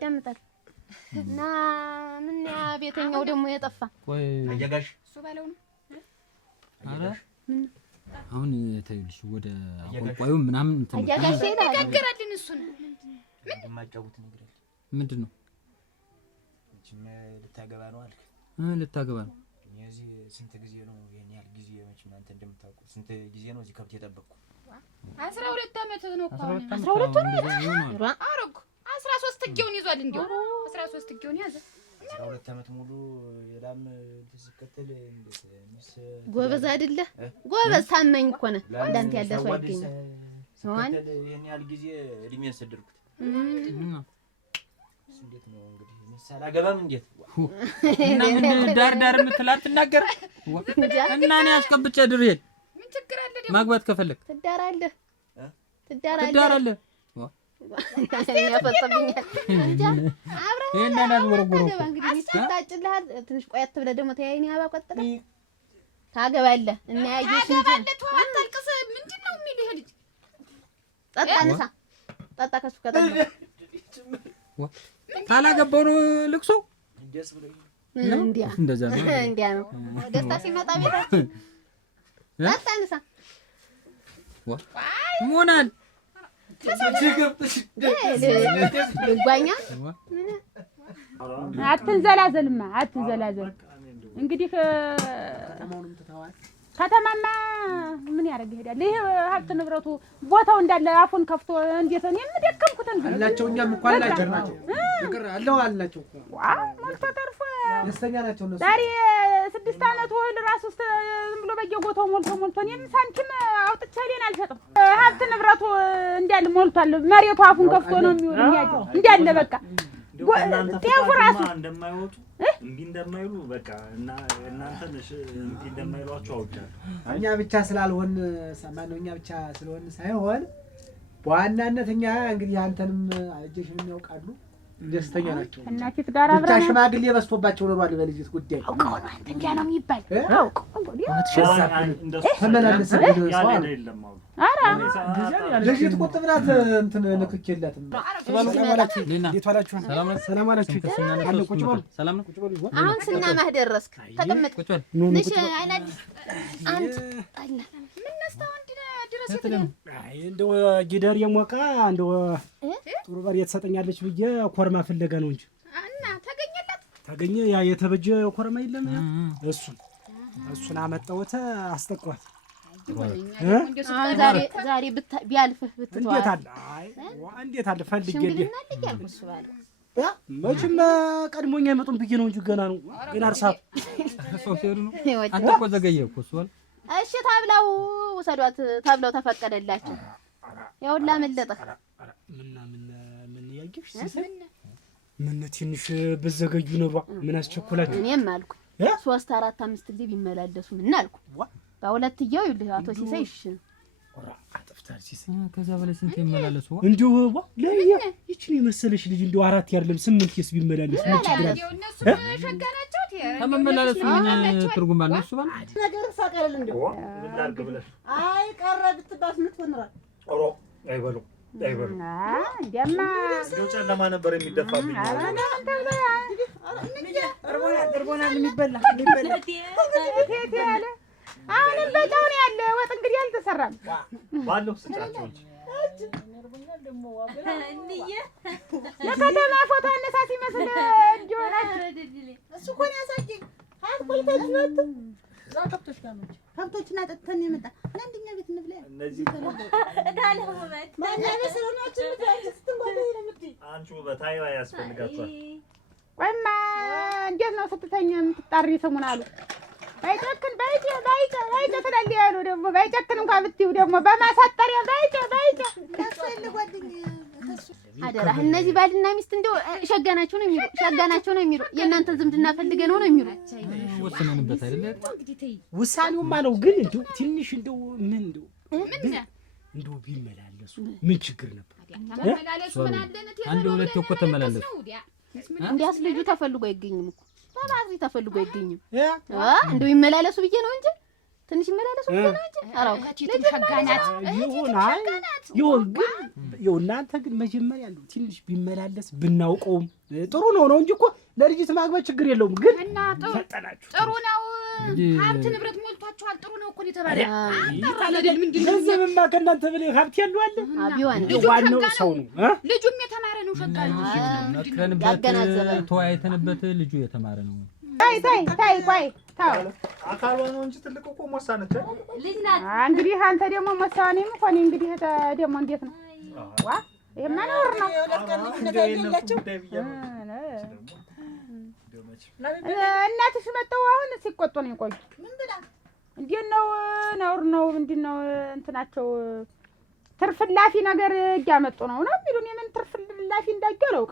እና ምን ያ ቤተኛው ደግሞ የጠፋ ቆይ አያጋሽ እሱ ባለው ነው። አረ አሁን ተይልሽ ወደ አቆልቋዩ ምናምን እንትን አያጋሽ ይነገራልን። እሱን ምን የማጫውት ነገር አለ? ምንድነው? እቺም ልታገባ ነው አልክ? ልታገባ ነው። እዚህ ስንት ጊዜ ነው የኔ ያህል ጊዜ መቼም አንተ እንደምታውቀው ስንት ጊዜ ነው እዚህ ከብት የጠበቅኩ? 12 ዓመት ነው እኮ 12 ነው አረግ 13 እጌውን ይዟል። እንዴው 13 እጌውን ያዘ። 12 ዓመት ሙሉ የላም ተስከተል እንዴት ሚስ ጎበዝ አይደለ? ጎበዝ ታመኝ እኮ ነህ። እንዳንተ ያለ ሰው አይገኝም። ሰዋን የኔ ያህል ጊዜ እድሜን ሰደርኩት። እንዴት ነው እንግዲህ ሳላገባም እንዴት እና ምን ዳር የምትላት ትናገር እና እኔ አስቀብጬ ድሬል ምን ችግር አለ? ማግባት ከፈለክ ትዳራለህ። ያፈጸብኛል እንጃ አብረን ይሄንን አዝወረወረው እንግዲህ ይስጣጭልሃል ትንሽ ቆየት ብለህ ደግሞ ተያይኝ አባቆጥለ ታገባለህ እና ያየሽ እንጂ አታልቅስ ምንድነው የሚል ይሄ ልጅ ጠጣንሳ ጠጣ ከሱ ከጠጣ ታላገባው ነው ልቅሶ እንዲያ እንደዛ ነው እንዲያ ነው ደስታ ሲመጣ ቤታችን ጠጣንሳ ሞናል ልጓኛ አትንዘላዘልማ አትንዘላዘል እንግዲህ ከተማማ ምን ያደርግ ይሄዳል ይሄ ሀብት ንብረቱ ቦታው እንዳለ አፉን ከፍቶ እንዴት ነው የምደከምኩት እንግዲህ አላቸው እኛም እኮ አላቸው ነገር አለው አላቸው እኮ ዋው ሞልቶ ተርፎ ደስተኛ ናቸው እነሱ ዛሬ 6 አመት ወል ራስ ውስጥ ዝም ብሎ በየቦታው ሞልቶ እኔም ሳንቲም አውጥቼ ሌን አልሸጥም ሀብት ንብረቱ እንዳለ ሞልቷል መሬቱ አፉን ከፍቶ ነው የሚውል እንዳለ በቃ ጤፉ ራሱ እንደማይወጡ እምቢ እንደማይሉ በቃ እና እናንተን እምቢ እንደማይሏቸው አውቃለሁ። እኛ ብቻ ስላልሆን ሰማነው እኛ ብቻ ስለሆን ሳይሆን በዋናነት እኛ እንግዲህ አንተንም አጀሽን ያውቃሉ ደስተኛ ናቸው እናቲት ጋር አብራ ብቻ ሽማግሌ በስቶባቸው ኖሯል በልጅት ጉዳይ አውቀው ነው አንተ እንዲያ ነው የሚባል አውቀው እንግዲህ ተመላለሰ ሰው የለም አሁን አራ ልጅት ቁጥብናት እንትን ንክኪላትም እንዴት ዋላችሁ? ሰላም አላችሁ? አለ ቁጭ በሉ። ሰላም ነው። ቁጭ በሉ። አሁን ስናማህ ደረስክ ተቀመጥ ቁጭ በል ንሽ አይናዲስ አንተ አይና ምን ነስተው እንዴ ድረስ ይተገኝ አይ እንደው ጊደር የሞቃ እንደው ጥሩ በር የተሰጠኛለች ብዬ ኮርማ ፍለጋ ነው እንጂ እና ተገኘላት ተገኘ ያ የተበጀ ኮርማ የለም እሱን አመጣውተ አስጠቋት ዛሬ ቢያልፍህ ብትተዋል እንዴት አለ አይ እንዴት አለ ፈልጌ መቼም ቀድሞኛ አይመጡም ብዬ ነው እንጂ ገና ነው ገና አርሳት ሰው ሲሄዱ ነው አንተ እኮ ዘገየ እኮ እሱ አለ እሺ ታብላው ወሰዷት ታብላው ተፈቀደላችሁ ያውላ መለጠህ ምን ያየሽ ሲሰኝ ምን ትንሽ በዘገዩ ነው ምን አስቸኮላችሁ እኔም አልኩ 3 4 5 ጊዜ ቢመላለሱ ምን አልኩ በሁለትየው ይልህ አቶ ሲሳይ እሺ ኦራ አጥፍታል ሲሳይ ከዛ በላይ ስንት ይመላለሱ እንዲው ለያ ይቺን የመሰለሽ ልጅ እንዲው 4 አይደለም 8 ኬስ ቢመላለስ ምን ችግር አለ እነሱ ሸጋናቸው ተመላለሱ ምን ትርጉም አለው እሱ ባል ነገር ሳቀል እንደው ላርግ ብለሽ አይ ቀረ ብትባስ ምትሆንራል ኦሮ አይበሉ እንደማ ጨለማ ነበር የሚደፋብኝ እርቦና የሚበላ ያለ አሁንም በጫው ነው ያለ ወጥ እንግዲህ አልተሰራም ባለው ስጫቸው እንጂ ለከተማ ፎቶ አነሳስ ይመስል እንዲሆናችሁ እሱ እኮ ነው ያሳየኝ አልቆይታችሁ ነው ከብቶችን አጠጥተን የመጣ አንደኛ ቤት እንብላ እነዚህ እዳለ ውበት ማኛ በሰሎናችን ምታች ስትንጓደኝ ነው የምትይ አንቺ በታይዋ ያስፈልጋችኋል ወይማ እንዴት ነው ስትተኛ የምትጣሪ ስሙን አሉ ባይጨክን ባይጨ ትላለህ ያሉ ደግሞ ባይጨክን እንኳን ብትይው ደግሞ በማሳጠሪያ ባይጨ አደራ እነዚህ ባልና ሚስት እንደው ሸጋናቸው ነው የሚሉ የእናንተ ዝምድና ፈልገ ነው የሚሉ ወሰነንበት አይደለ ውሳኔውማ ነው ግን እንደው ትንሽ እንደው ምን እንደው ቢመላለሱ ምን ችግር ነበር ተመላለሱ ምን አለነት አንድ ሁለት እኮ ተመላለሱ እንዲያስ ልጁ ተፈልጎ አይገኝም እኮ ታባሪ ተፈልጎ አይገኝም እንደው ይመላለሱ ብዬ ነው እንጂ ትንሽ ይመላለሱ ብዬ ነው እንጂ አራው ከቲቱም ሸጋናት ይሁን ግን እናንተ ግን መጀመሪያ ያለው ትንሽ ቢመላለስ ብናውቀውም ጥሩ ነው እንጂ እኮ ለልጅት ማግባት ችግር የለውም ግን እና ጥሩ ነው ሀብት ንብረት ሞልቷቸዋል ጥሩ ነው እኮ የተባለ ታለደል ምንድነው ለዘመማ ከእናንተ በላይ ሀብት ያለው አለ አቢዋን ዋናው ሰው ነው ልጁም የተማረ ነው ሸጋ ነው ነክረንበት ተወያይተንበት ልጁ የተማረ ነው ታይ ቆይ ታው አካሏ ነው እንጂ ትልቅ እኮ ሞሳ ነች ልጅ ናት እንግዲህ አንተ ደግሞ መሳኔም ሆነ እንግዲህ ደግሞ እንዴት ነው ዋ የማኖር ነው እናትሽ መጣው አሁን ሲቆጡ ነው የቆዩ እንዴት ነው ነውር ነው ምንድነው እንትናቸው ትርፍላፊ ነገር እያመጡ ነው የሚሉን የምን ትርፍላፊ እንዳገለው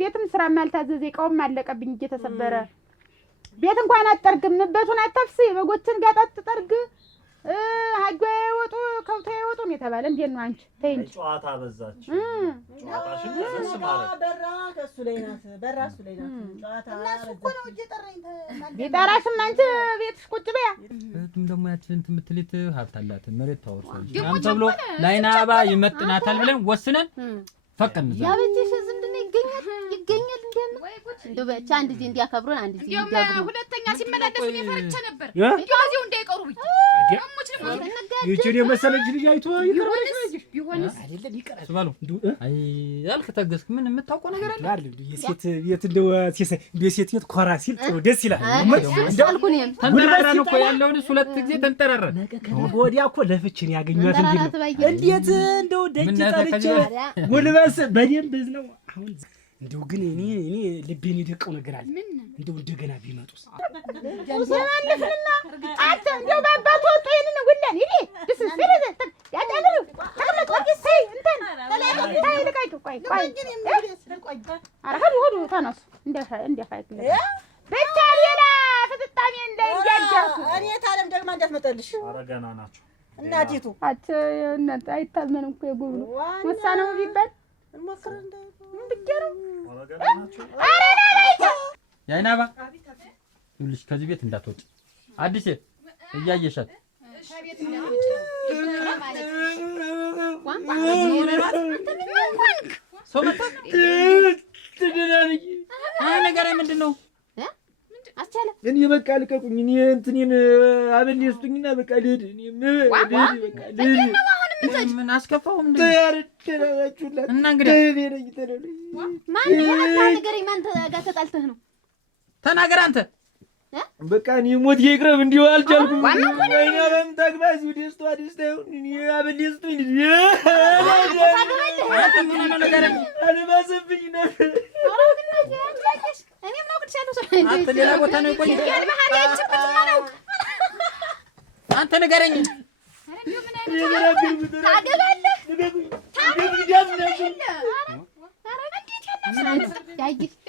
ቤትም ስራ ማልታዘዘ እቃውም አለቀብኝ እየተሰበረ ቤት እንኳን አጠርግም ንበቱን አተፍስ በጎችን ጋጣጥ ጠርግ ሀጆ አይወጡ ከብቶ አይወጡ ነው የተባለ። እንዴት ነው አንቺ? ተይ እንጂ ጨዋታ በዛች። ጨዋታሽን ተነስ ማለት በራ ከሱ ላይ ናት። በራ እሱ ላይ ናት። ጨዋታ እነሱ እኮ ነው እየጠራኝ ቢጠራሽም አንቺ ቤትሽ ቁጭ በያ። እህቱም ደግሞ ያችን እንትን የምትልት ሀብት አላት መሬት ታወርሳለች። ያም ተብሎ ለዓይነ አበባ ይመጥናታል ብለን ወስነን ፈቀድን። ያበጀሽ ዝምድና ይገኛል እንደው ብቻ አንድ ጊዜ እንዲያከብሩን አንድ ጊዜ ይጋግሩ። ሁለተኛ ሲመላለሱ እየፈረቸ ነበር እንዴው እዚሁ እንዳይቀሩ ብቻ አሙች ነው ይቺን የመሰለች ልጅ አይቶ ይቀርባል። ቢሆንስ አይደለም ይቀራል ስባሉ አይ ያልከተገስክ ምን የምታውቀው ነገር አለ አይደል? የሴት ቤት እንደው የሴት ቤት ኮራ ሲል ጥሩ ደስ ይላል። አልኩኝም ተንጠራራን እኮ ያለውን ሁለት ጊዜ ተንጠራራን። ወዲያ እኮ ለፍችን ያገኙት እንዴት እንደው ደጅ ጠርቼ ጉልበስ በደንብ ነው አሁን እንደው ግን እኔ ልቤን የደቀው ነገር አለ። እንደው እንደገና ቢመጡስ ሰማለፍና አንተ እንደው ባባቱ ወጥቶ ይሄንን ጉዳን ይሄ ደስ ሲል ያዳምሩ ተቀመጥ ወዲህ ሰይ እንትን ታይ ልቀይ ቆይ አረከዱ ሆዱ ተነሱ እንደፋይክለ ብቻ ሌላ ፍጥጣኔ እንዳይያጃኩ እኔ ታለም ደግማ እንዳትመጣልሽ። ኧረ ገና ናቸው እናቲቱ አቸ እናት አይታመንም እኮ የጉብሉ ወሳነው ቢባል እንሞክር እንደ ብቻው ኧረ ገና ናቸው። ኧረ ናይታ የዓይነ አበባ ይኸውልሽ ከዚህ ቤት እንዳትወጪ አዲስ እያየሻት ከቤት እንዳትወጪ ማለት ሰው መጣ ትደናንይ አይ ነገር ምንድን ነው አስቻለ እኔ በቃ ልቀቁኝ። እኔ እንትኔን አበል ይስጡኝና በቃ ልሂድ። እኔ ምን አስከፋው እንዴ? ተያርደራችሁላት እና እንግዲህ ማን ተናገረኝ? ማን ጋር ተጣልተህ ነው? ተናገር አንተ። በቃ እኔ ሞት ይቅረብ እንዲሁ አልቻልኩም። ወይኔ በምታግባዝ ደስቷ ደስታ ይሁን። እኔ አበል ይስጡኝ። አልባሰብኝ ነው እኔም ነው ቅድሻለሁ ሰው አንተ ሌላ ቦታ ነው ቆይ አንተ ንገረኝ።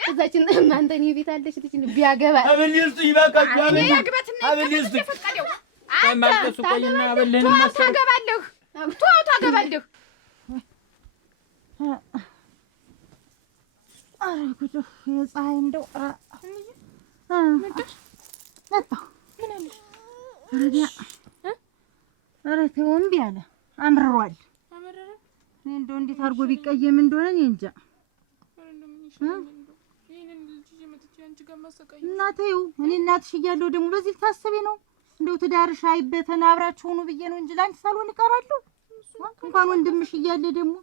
እዛችን አንተን ቤት አለች ልጅ ቢያገባ አበል ይስጡኝ እባካችሁ። አበል ይስጡኝ ማልቀሱ ቆይና አበልህን ታገባለህ ታገባለህ። ኧረ ጉድ የፀሐይ እንደው መጣሁ ምን አለሽ? ኧረ ተው እምቢ አለ አምርሯል። እኔ እንደው እንዴት አድርጎ ቢቀየም እንደሆነ እኔ እንጃ። እናቴ እኔ እናትሽ እያለሁ ደግሞ በዚህ ልታስቢ ነው? እንደው ትዳርሽ አይበተን አብራችሁ ሁኑ ብዬ ነው እንጂ ላንቺ ሳልሆን እቀራለሁ። እንኳን ወንድምሽ እያለ ደግሞ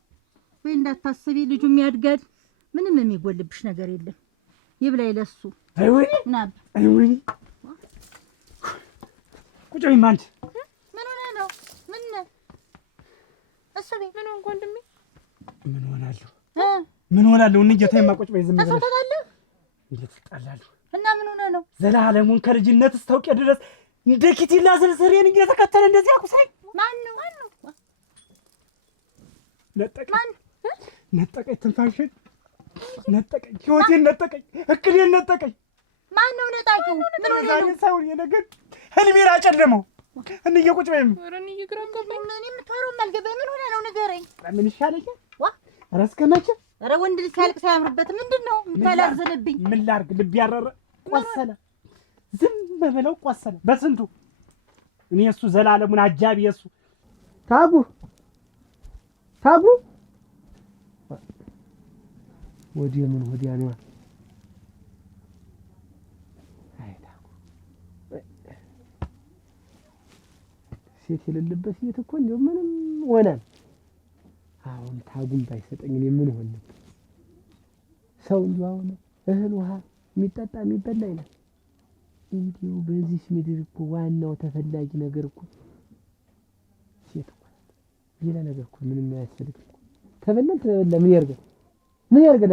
ወይ እንዳታስቢ ልጁም ያድጋል። ምንም የሚጎልብሽ ነገር የለም። ይብላኝ ለሱ አይወይ ናብ አይወይ ቁጭ በይ ማንት ምን ሆነ ነው? ምን እሱ ቤት ምን ሆንኩ ወንድሜ? ምን ሆናለሁ? ምን ሆናለሁ? እንጀታዬማ ቁጭ በይ ዝም ብለሽ ተፈታለህ? እንዴት ትጣላለሁ? እና ምን ሆነ ነው? ዘላለሙን ከልጅነት እስታውቂ ድረስ እንደ ኪቲላ ስልስሬን እየተከተለ እንደዚህ አቁሳይ ማን ነው? ነጠቀኝ ነጠቀኝ ትንፋሽን ነጠቀኝ ህይወቴን ነጠቀኝ እቅዴን ነጠቀኝ። ማን ነው ነጣቂው? ምን ሆነ ነው? ሰው የነገር ህልሜን አጨለመው። እንዬ ቁጭ በይም እኔ ይግራጋባኝ እኔ የምታወራው አልገባኝ። ምን ሆነ ነው ንገረኝ። ምን ይሻለኛል? ኧረ እስከ መቼ? ኧረ ወንድ ልጅ ሲያልቅ ሳያምርበት ምንድን ነው የምታላዝንብኝ? ምን ላድርግ? ልብ ያረረ ቆሰለ። ዝም በለው ቆሰለ በስንቱ። እኔ እሱ ዘላለሙን አጃቢ የሱ ታጉ ወዲያ ምን ወዲያ ነው? አይ ታጉ ሴት የሌለበት ሴት እኮ እንደው ምንም ሆነ። አሁን ታጉም ባይሰጠኝ እኔ ምን ሆነ? ሰው እንደው አሁን እህል ውሃ የሚጠጣ የሚበላ ይላል። እንዲሁ በዚህ ምድር እኮ ዋናው ተፈላጊ ነገር እኮ ሴት እኮ ሌላ ነገር እኮ ምንም አያስፈልግም። ተበላም ተበላ ምን ያርገ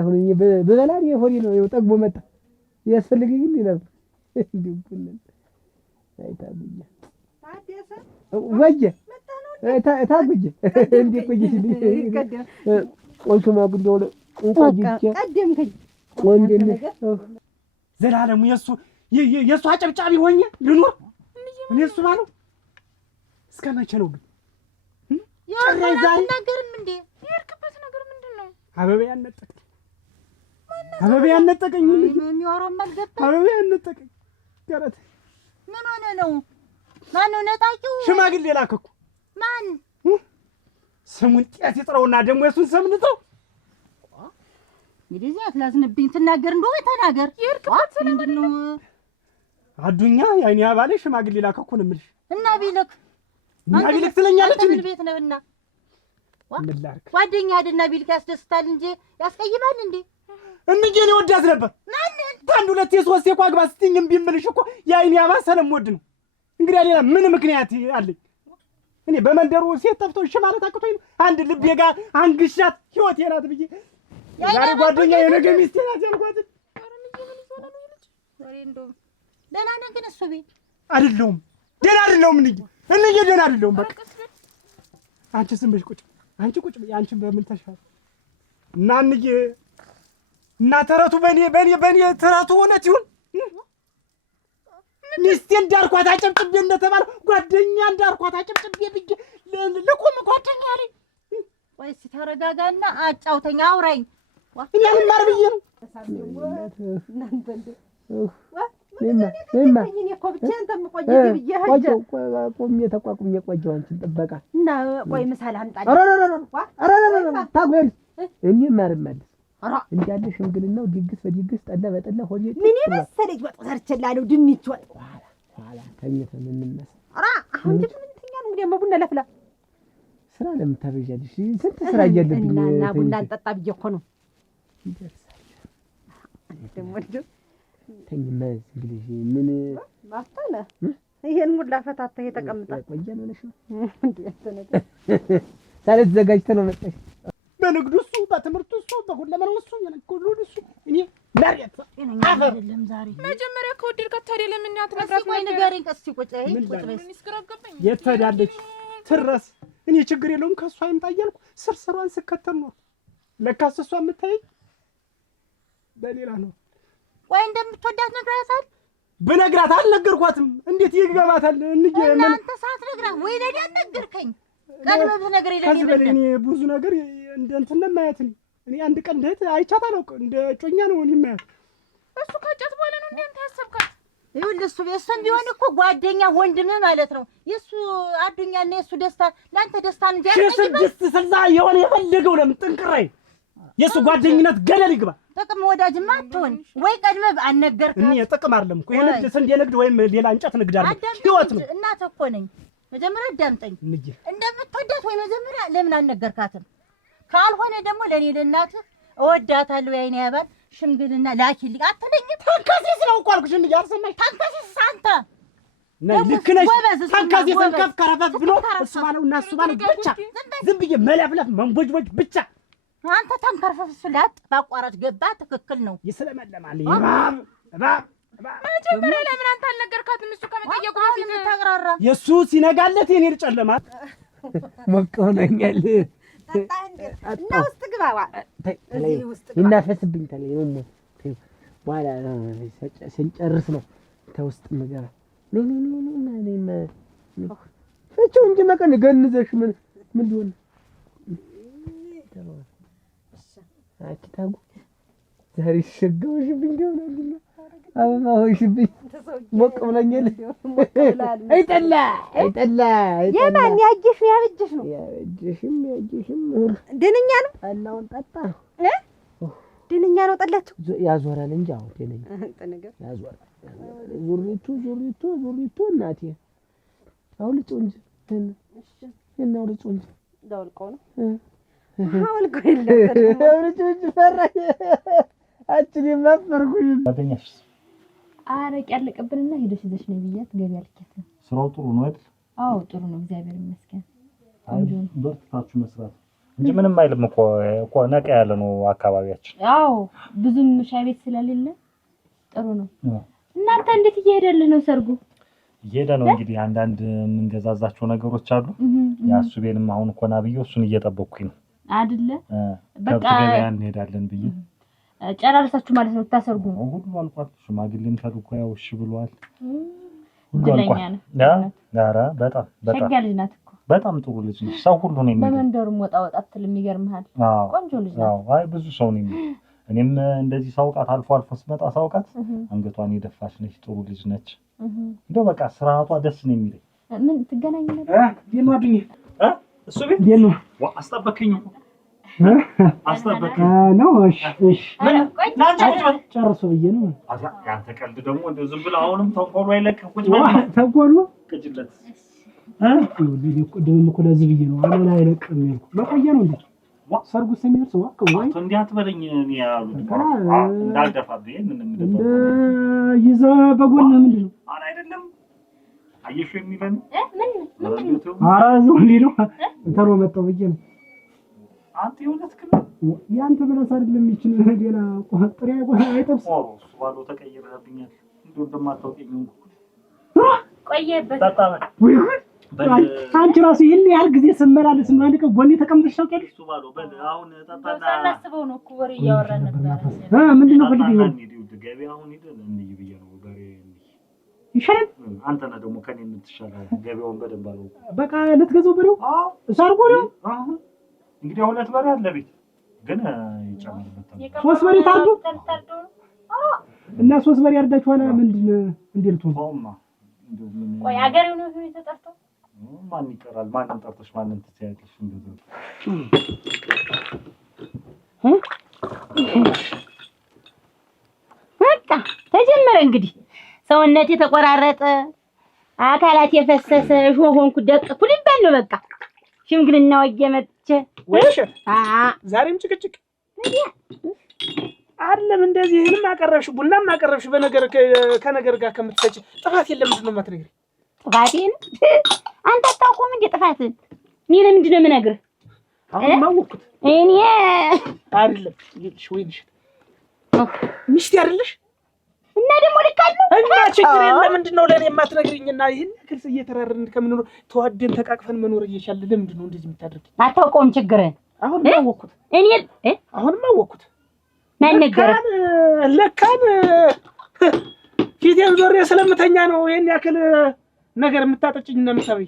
አሁን እኔ በበላ ሆዴ ነው ጠግቦ መጣ። ያስፈልግ ግን ይላል እንዲሁ ኩልን አይታብኛ ወጀ ታጉኝ እንዴ ቆይሽ ቆይቶ ማግደው እንቆይቼ ቀደምከኝ ወንድም ዘላለሙ የሱ አጨብጫቢ ሆኜ ልኑር። እኔ እሱ ማለት እስከ መቼ ነው ግን? አትናገርም እንዴ? የሄድክበት ነገር ምንድን ነው? አበባ ያነጠቀኝ አበባ ያነጠቀኝ የሚወራውም አልገባም። አበባ ያነጠቀኝ ገረት ምን ሆነ ነው? ማን ነው ነጣቂው? ሽማግሌ ላከ እኮ። ማን? ስሙን ቄስ ይጥረውና ደግሞ የሱን ስም ንጠው። እንግዲህ እዚያ አትላዝንብኝ። ትናገር እንደው ተናገር። የሄድክበት ስለምንድን ነው? አዱኛ ያኔ አባለ ሽማግሌ ላከ እኮ ነው የምልሽ። እና ቢልክ ትለኛለች። ምን ቤት ነውና ምን ላድርግ? ጓደኛ አይደልና ቢልክ ያስደስታል እንጂ ያስቀይማል እንዴ? እንጂ እኔ ወዳት ነበር። ማንን? አንድ ሁለት ሶስት እኮ አግባ ስትይኝ እምቢ የምልሽ እኮ ያይኔ አባ ስለምወድ ነው። እንግዲህ ሌላ ምን ምክንያት አለኝ? እኔ በመንደሩ ሴት ጠፍቶ እሺ ማለት አቅቶኝ አንድ ልቤ ጋር አንግሻት ህይወቴ ናት ብዬ ዛሬ ጓደኛ የነገ ሚስቴ ናት ያልኳት። ዛሬ እንደው ደህና ነህ ግን እሱ ቤት አይደለሁም። ደህና አይደለሁም። እንዬ ደህና አይደለሁም። በቃ አንቺ ዝም ብለሽ ቁጭ አንቺ ቁጭ አንቺ በምን ተሻለ እና እንዬ እና ተረቱ በኔ ተረቱ እውነት ይሁን። ሚስቴ እንዳርኳት አጨብጭቤ እንደተባለ ጓደኛ እንዳርኳት አጨብጭቤ ብዬ ልቁም ጓደኛ አለኝ። ወይስ ተረጋጋና አጫውተኛ አውራኝ። እኔ ልማር ብዬ ነው። እኔ እኮ ብቻዬን ተምቆይ ብዬ ሄጄ ቆሜ ተቋቁሜ ቆየሁ አንቺን ጥበቃ እና ቆይ ምሳሌ አምጣልኝ። ታጎል እኔ ማርማለሁ እንዳለ ሽምግልናው ድግስ በድግስ ጠላ በጠላ ሆኜ ምን መሰለኝ ወጥ ሰርችላለሁ። ድንች ወጥ ኋላ ተኝተን እንነሳ። አሁን ምን እንተኛ ነው እንግዲህ ቡና ለፍላ ስራ ለምን ታበዣለሽ? ስንት ስራ እያለብኝ እና ቡና እንጠጣ ብዬ እኮ ነው። ይደርሳል ደግሞ ተኝማ እንግዲህ ምን ማፍታለ ይሄን ሙላ ፈታታ የተቀምጣ ቆየን ሆነሽ ነው እንዴ? ተነገ ታዲያ ተዘጋጅተህ ነው መጣሽ? በንግዱ እሱ በትምህርቱ እሱ በሁለመናው እሱ የነገዱ እሱ እኔ መሬት አይደለም ዛሬ መጀመሪያ ከወደድካት ታዲያ ለምን አትነግራት? ወይ ንገረኝ። ቀስ ቁጭ ቁጭ በይ። የት ትሄዳለች? ትረስ እኔ ችግር የለውም ከእሷ አይምጣ እያልኩ ስርስሯን ስከተል ነው። ለካስ እሷ የምታየኝ በሌላ ነው። ወይ እንደምትወዳት ነግራታል? ብነግራት አልነገርኳትም። እንዴት ይገባታል? እናንተ ሳትነግራት ወይ ለኔ አልነገርከኝ? ቀድመህ ነገር የለም። ከዚህ በላይ እኔ ብዙ ነገር እንደ እንትን ነው የማያት። እኔ አንድ ቀን እንደት አይቻት አላውቅም። እንደ ጮኛ ነው እኔ የማያት። እሱ ካጫት በኋላ ነው እንዴ አንተ ያሰብካት? ይኸውልህ እሱም ቢሆን እኮ ጓደኛ ወንድምህ ማለት ነው። የእሱ አዱኛና የእሱ ደስታ ለአንተ ደስታ እንጂ ስድስት ስልሳ የሆነ የፈለገው ለምን ጥንቅራይ የእሱ ጓደኝነት ገደል ይግባ። ጥቅም ወዳጅማ አትሆን ወይ ቀድመህ አልነገርካት? እኔ ጥቅም አይደለም እኮ ይሄ ንግድ ስንዴ ንግድ ወይም ሌላ እንጨት ንግድ አይደለም፣ ህይወት ነው። እናትህ እኮ ነኝ። መጀመሪያ አዳምጠኝ። እንደምትወዳት ወይ መጀመሪያ ለምን አልነገርካትም? ካልሆነ ደግሞ ለኔ ለእናትህ እወዳታለሁ ያይኔ ያባል ሽምግልና ላኪልኝ አትለኝም? ተንከሲስ ነው እኮ አልኩሽ። እንዴ አልሰማሽ? ተንከሲስ አንተ ልክ ነሽ። ተንከሲስን ከፍ ከረፈት ብሎ እሱ ባለው እና እሱ ባለው ብቻ ዝም ብዬ መለፍለፍ መንቦጅቦጅ ብቻ። አንተ ተንከርፈፍ ላጥ ባቋራጭ ገባ። ትክክል ነው። ይስለመለማል እባብ መጀመሪያ ለምን አንተ አልነገርካትም? እሱ ከመጠየቁ በፊት ተግራራ የእሱ ሲነጋለት የኔ ጨለማት ሞቅ ሆነኛል። እና ውስጥ ግባዋ ይናፈስብኝ ተለይ ነው በኋላ ስንጨርስ ነው ተውስጥ ምገባ ፍቺው እንጂ መቀን ገንዘሽ ምን ሊሆን አኪታጉ ዛሬ ሸገውሽብኝ ደውላለና አበባ ሆይሽብኝ ሞቅ ብለኛል። አይጠላ የማን ያጅሽ ያበጅሽ ነው? ያበጅሽም ድንኛ ነው። ጠላውን ጠጣ ድንኛ ነው ጠላችሁ? ያዞራል እንጂ አሁን ደነኛ ያዞራል። ዙሪቱ እናቴ አውልጮ እንጂ እና አውልጮ እንጂ ዳውልቆ ነው አውልቆ የለም አውልጮ እንጂ ፈራኝ። አጭሪ ማፈርኩኝ አገኛሽ አረቅ ያለቀብንና ሄደሽ ይዘሽ ነው ብያት ገቢ አልከት ነው። ስራው ጥሩ ነው አይደል? አዎ ጥሩ ነው፣ እግዚአብሔር ይመስገን። በርታችሁ መስራት እንጂ ምንም አይልም እኮ ነቃ ያለ ነው አካባቢያችን። አዎ ብዙም ሻይ ቤት ስለሌለ ጥሩ ነው። እናንተ እንዴት እየሄደልህ ነው ሰርጉ? እየሄደ ነው እንግዲህ አንዳንድ የምንገዛዛቸው ነገሮች አሉ። ያሱቤንም አሁን እኮ ናብዬ እሱን እየጠበቅኩኝ ነው አይደለ? በቃ ገበያ እንሄዳለን ብዬ ጨራርሳችሁ ማለት ነው ታሰርጉ ነው? ሁሉ አልቋል። ሽማግሌም ተልኮ ያው እሺ ብሏል። ሁሉ ዳራ በጣም ሸጋ ልጅ ናት እኮ በጣም ጥሩ ልጅ ነች። ሰው ሁሉ ነው የሚለው በመንደሩም ወጣ አትልም። ይገርምሃል። ቆንጆ ልጅ ናት። አይ ብዙ ሰው ነው የሚለው። እኔም እንደዚህ ሳውቃት አልፎ ስመጣ ሳውቃት አንገቷን የደፋች ነች። ጥሩ ልጅ ነች። እንደው በቃ ስርዓቷ ደስ ነው የሚለኝ። ምን ትገናኝ ነበር? የማዱኝ እሱ ቤት ነው አስጠበከኝ እኮ አስጠበከኝ ነው። እሺ ምን ላንቺ ጨርሶ ብዬ ነው። ያንተ ቀልድ ደግሞ እንደው ዝም ብለህ አሁንም ተንኮሉ አይለቅም። ቁጭ በል ተንኮሉ ቅጅለት ደም እኮ ለዚህ ብዬ ነው አለ ላይ አይለቅም ያልኩ መቆያ ነው እንዴ ሰርጉ ሰሚርስ ዋክ ወይ እንዴ አትበለኝ። እኔ ያሉት እንዳልደፋብህ ምንም ይዘ በጎን ምንድን ነው አረ አይደለም አየሽ የሚለን ምን አራዙ ሊሉ እንተሮ መጣው ብዬ ነው። አንተ የሆነት ግን ያንተ ብለህ አይደለም ይችል ሌላ ጥሪያ አይጠብስ እሱ ባለው ተቀይረህብኛል። እንደው እንደማታውቀኝ ነው ቆየበት ወይ አንቺ ራሱ ይሄን ያህል ጊዜ ስመላለስ ነው አንድ ቀን ጎኔ ተቀምጠሽ ታውቂያለሽ? እሱ ባለው በል አሁን ተጣጣና ሳናስበው ነው እኮ ወሬ እያወራን ነበር። ምንድነው ፈልገኝ ነው ገበያውን ሄደን እንይ ብዬ ነው በሬ ይሻላል። አንተ ነህ ደግሞ ከኔ የምትሻለው ገበያውን በደንብ አለው። በቃ ልትገዛው በለው ሳርጎ ነው አሁን እንግዲህ ሁለት በሬ አለ ቤት ግን ይጨምርበታል። ሶስት በሬ ታርዱ እና ሶስት በሬ አርዳችኋል። ምንድን እንዴት ነው ቆይ አገሬው ነው የተጠርተው ማን ይቀራል? ማንን ጠርተሽ ማንን ትያለሽ? እንደዚህ በቃ ተጀመረ እንግዲህ ሰውነቴ ተቆራረጠ፣ አካላት የፈሰሰ ሾሆንኩ ደቅኩ ሊባል ነው። በቃ ሽምግልና ወየመጥቼ ወይሽ ዛሬም ጭቅጭቅ አይደለም። እንደዚህ ይሄንም አቀረብሽ ቡናም አቀረብሽ በነገር ከነገር ጋር ከምትሰጪ ጥፋት የለም። ምንድን ነው የማትነግሪኝ? ጥፋቴን አንተ አታውቁም እንዴ? ጥፋትን እኔ ለምንድን ነው የምነግርህ? አሁን ማወቅኩት እኔ አይደለም ይልሽ ወይንሽ ሚስት አይደለሽ እና ደግሞ ልካለሁ እና ችግር የለም። ምንድን ነው ለኔ የማትነግሪኝና ይሄን ክልስ እየተራረን ከምንኖር ተዋደን ተቃቅፈን መኖር እየቻለ ለምንድን ነው እንደዚህ የምታደርጊ? አታውቀውም ችግርህን። አሁን ማወቅኩት እኔ አሁን ማወቅኩት ማን ነገረህ? ለካን ፊቴን ዞሬ ስለምተኛ ነው ይሄን ያክል ነገር የምታጠጭኝ እና የምታበይ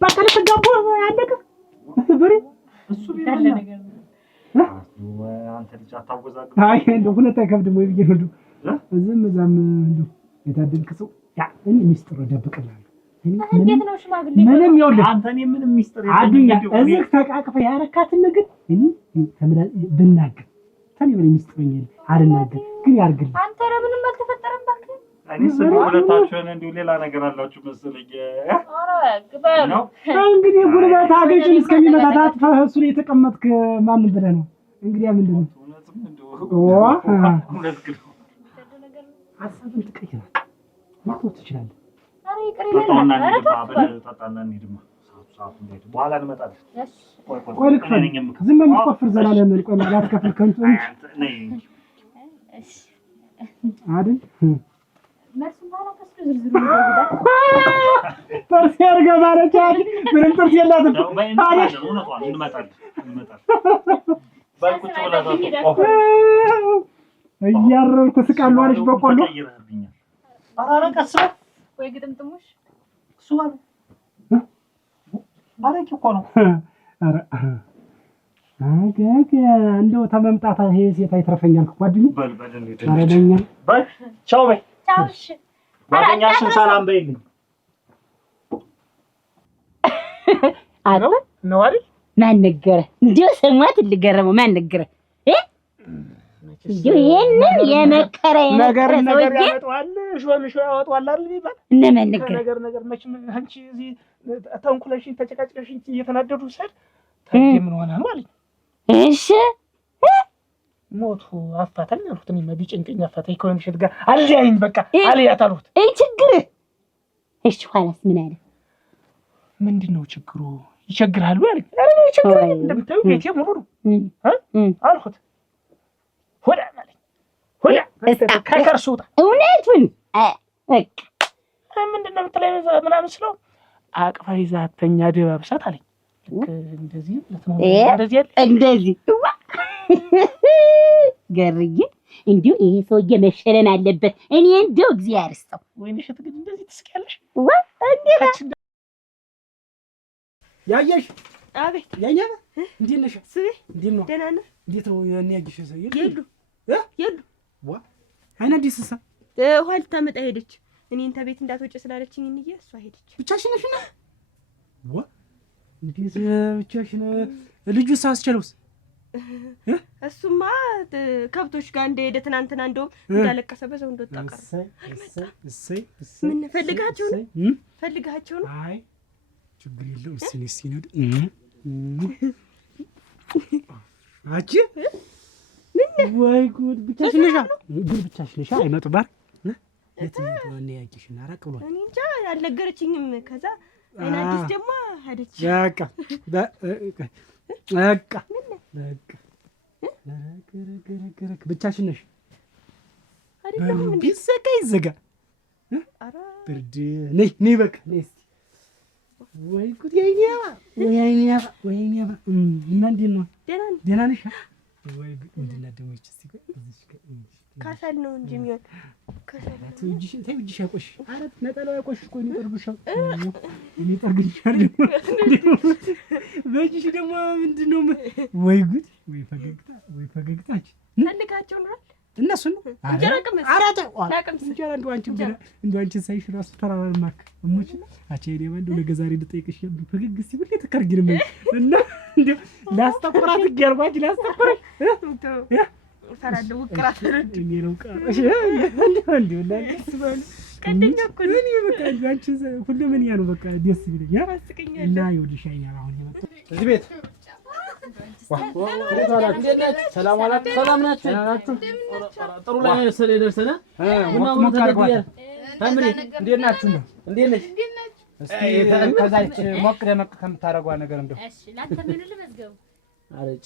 በቃ ልትጋቡ ያለቀ በሬ እሱ ቢያለ ነገር አንተ ልጅ አታወዛግ። አይ እንደው ሁለት አይከብድም ወይ ብዬ ነው ዝም ዛም እንደው የታደልክ ሰው ያ እኔ ሚስጥር ደብቅልሃለሁ። እንዴት ነው ሽማግሌ ምንም ይኸውልህ አንተ እኔ ምንም ሚስጥር አዱኛ እዚህ ተቃቅፈህ ያረካትን ነገር እኔ ብናገር ታኔ ምን ሚስጥረኛ አልናገር ግን ያርግልህ። አንተ ለምንም አልተፈጠረም ባክ። እኔ ስለ ሁለታችሁን እንደው ሌላ ነገር አላችሁ መሰለኝ። ኧረ ግባሉ እንግዲህ ጉልበት አገጭን እስከሚመጣ ታጥፈህ እሱ ላይ የተቀመጥክ ማን ብለህ ነው እንግዲህ ምንድን ነው እውነትም እንደው እውነት ግን ሀሳብን ትቀይራለህ ማለት ትችላለህ። ኧረ ይቅር ይላል። ኧረ ተጣጣና እንሂድማ ሰዓቱ እንዴት በኋላ እንመጣለን። እሺ ቆይ ልክፈል ዝም ብለህ የምትቆፍር ዘላለም ቆይ ማለት ከፍል ከንቱ እሺ አይደል መልሱን ባላ ከስሩ ዝርዝሩ ይወጣ ጥርስ ያርገ ማለት አይደል ምንም ጥርስ የላትም። እውነቷን እንመጣለን ባልኩት ወላታ እያረርኩ ስቃለሁ አለች በቆሎ አራራ ቀስ ወይ ግጥምጥሙሽ እሱ አለ አረቂ እኮ ነው። አረ አገገ እንደው ተመምጣታ ይሄ ሴት አይተርፈኛል ጓደኛዬ በል እንዴት አረደኛ በል ቻው በይ ቻው። እሺ ጓደኛሽን ሰላም በይልኝ። አረ ነው አይደል? ማን ነገረህ? እንደው ሰማት ልገረመው ማን ነገረህ? እንደው ይሄንን የመከረ ነገር ሰውዬ ያመጣዋል ሾንሾ ያወጣዋል አይደል ይባል እና ማን ነገረህ? ነገር መቼም አንቺ እዚህ ተንኩለሽኝ ተጨቃጭቀሽኝ እየተናደዱ ሰድ ታዲያ ምን ሆነ ማለት ነው? እሺ ሞቱ አፋታኝ አልኩት። እኔማ ቢጨንቀኝ አፋታኝ ከሆነሽት ጋር አልያይኝ በቃ አልያት አልኩት። ችግር እሺ ኋላስ ምን አለ? ምንድነው ችግሩ? ይቸግራሉ አለኝ። አረ ችግር እንደምታዩ ቤቴ ሙሉ ነው አልኩት። ሆዳ ማለት ሆዳ ከከርሱታ እውነቱን በቃ ምንድነው የምትለኝ ምናምን ስለው አቅፋ ይዛ ተኛ ደባብሳት አለኝ። ልክ እንደዚህ ለተማው እንደዚህ እንደዚህ ገርዬ እንዲሁ ይሄ ሰውዬ መሸለም አለበት። እኔ እንደው እግዚአብሔር ይስጠው። ወይኔ እሸት ግን እንደዚህ ትስቂያለሽ? ያየሽ? አቤት። ያኛ እንዴት ነሽ? ስቤ እንዴት ነው? ደህና ነህ? እንዴት ነው ያየሽ? ሰው የሉ ዋ አይና ዲስሳ ውሃ ልታመጣ ሄደች። እኔን ተቤት እንዳትወጪ ስላለችኝ እንዬ እሷ ሄደች። ብቻሽን ነሽ? ዋ እንዴት ብቻሽን? ልጁስ አስችለውስ? እሱማ ከብቶች ጋር እንደሄደ ትናንትና እንደውም እንዳለቀሰ በዛው እንደወጣ ቀረ። እሰይ ምን ፈልጋቸው ነው? ፈልጋቸው ነው? አይ ችግር የለውም። እስኪ ነው አቺ ወይ ጉድ! ብቻሽን ነሽ? ጉድ ብቻሽን ነሽ? አይመጡም ባር የት ነው እኔ ያቂሽና አራቅ ብሏል። እኔ እንጃ አልነገረችኝም። ከዛ አይና አዲስ ደግሞ ሄደች። በቃ ብቻሽን ነሽ? አይደለም እንዴ? ቢዘጋ ይዘጋ። አራ ብርድ ነይ በቃ ነይ እስኪ። ወይ ጉድ! ወይኔ እና እንዴት ነው? ደህና ነሽ? ወይ ጉድ! ምንድን ነው ደግሞ እስኪ ካሳል ነው እንጂ የሚሆን ካሳል እጅሽ አይቆሽሽ። ኧረ ነጠላው አይቆሽሽ እኮ እኔ ጠርግሻለሁ። እኔ ጠርግሻለሁ። በእጅሽ ደግሞ ምንድን ነው? ወይ ጉድ! ወይ ፈገግታች ፈልጋቸው ነው እነሱን እንጀራ ቅመስ። ኧረ ተው እንጀራ እንደው አንቺን ሳይሽ እራሱ ተራራማክ እሞች አቼ እኔ እንደው ነገ ዛሬ ልጠይቅሽ ፈገግ እስኪ ብለሽ ተከርጊንም እና እንደው ላስተቆራት እያልኳች ላስተቆራት ፈራለሁ። ውቅራት እኔ ነው ቃሽ እንደው ላልስ ባል ቀደኛ እኮ ነው። እኔ በቃ አንቺ ሁሉ ምን ያለው በቃ ደስ ይለኝ ያስቀኛል። እና ይኸውልሽ አይኛል አሁን የመጣው እዚህ ቤት ሰላም ናችሁ? ጥሩ ላይ ደርሰናል። ታምሪ እንዴት ናችሁ? እንዴት ነሽ? ከዛች ሞቅ ደመቅ ከምታደርጓ ነገር እንደው እሺ፣ ላንተ ምን ልመዝገቡ? አረጭ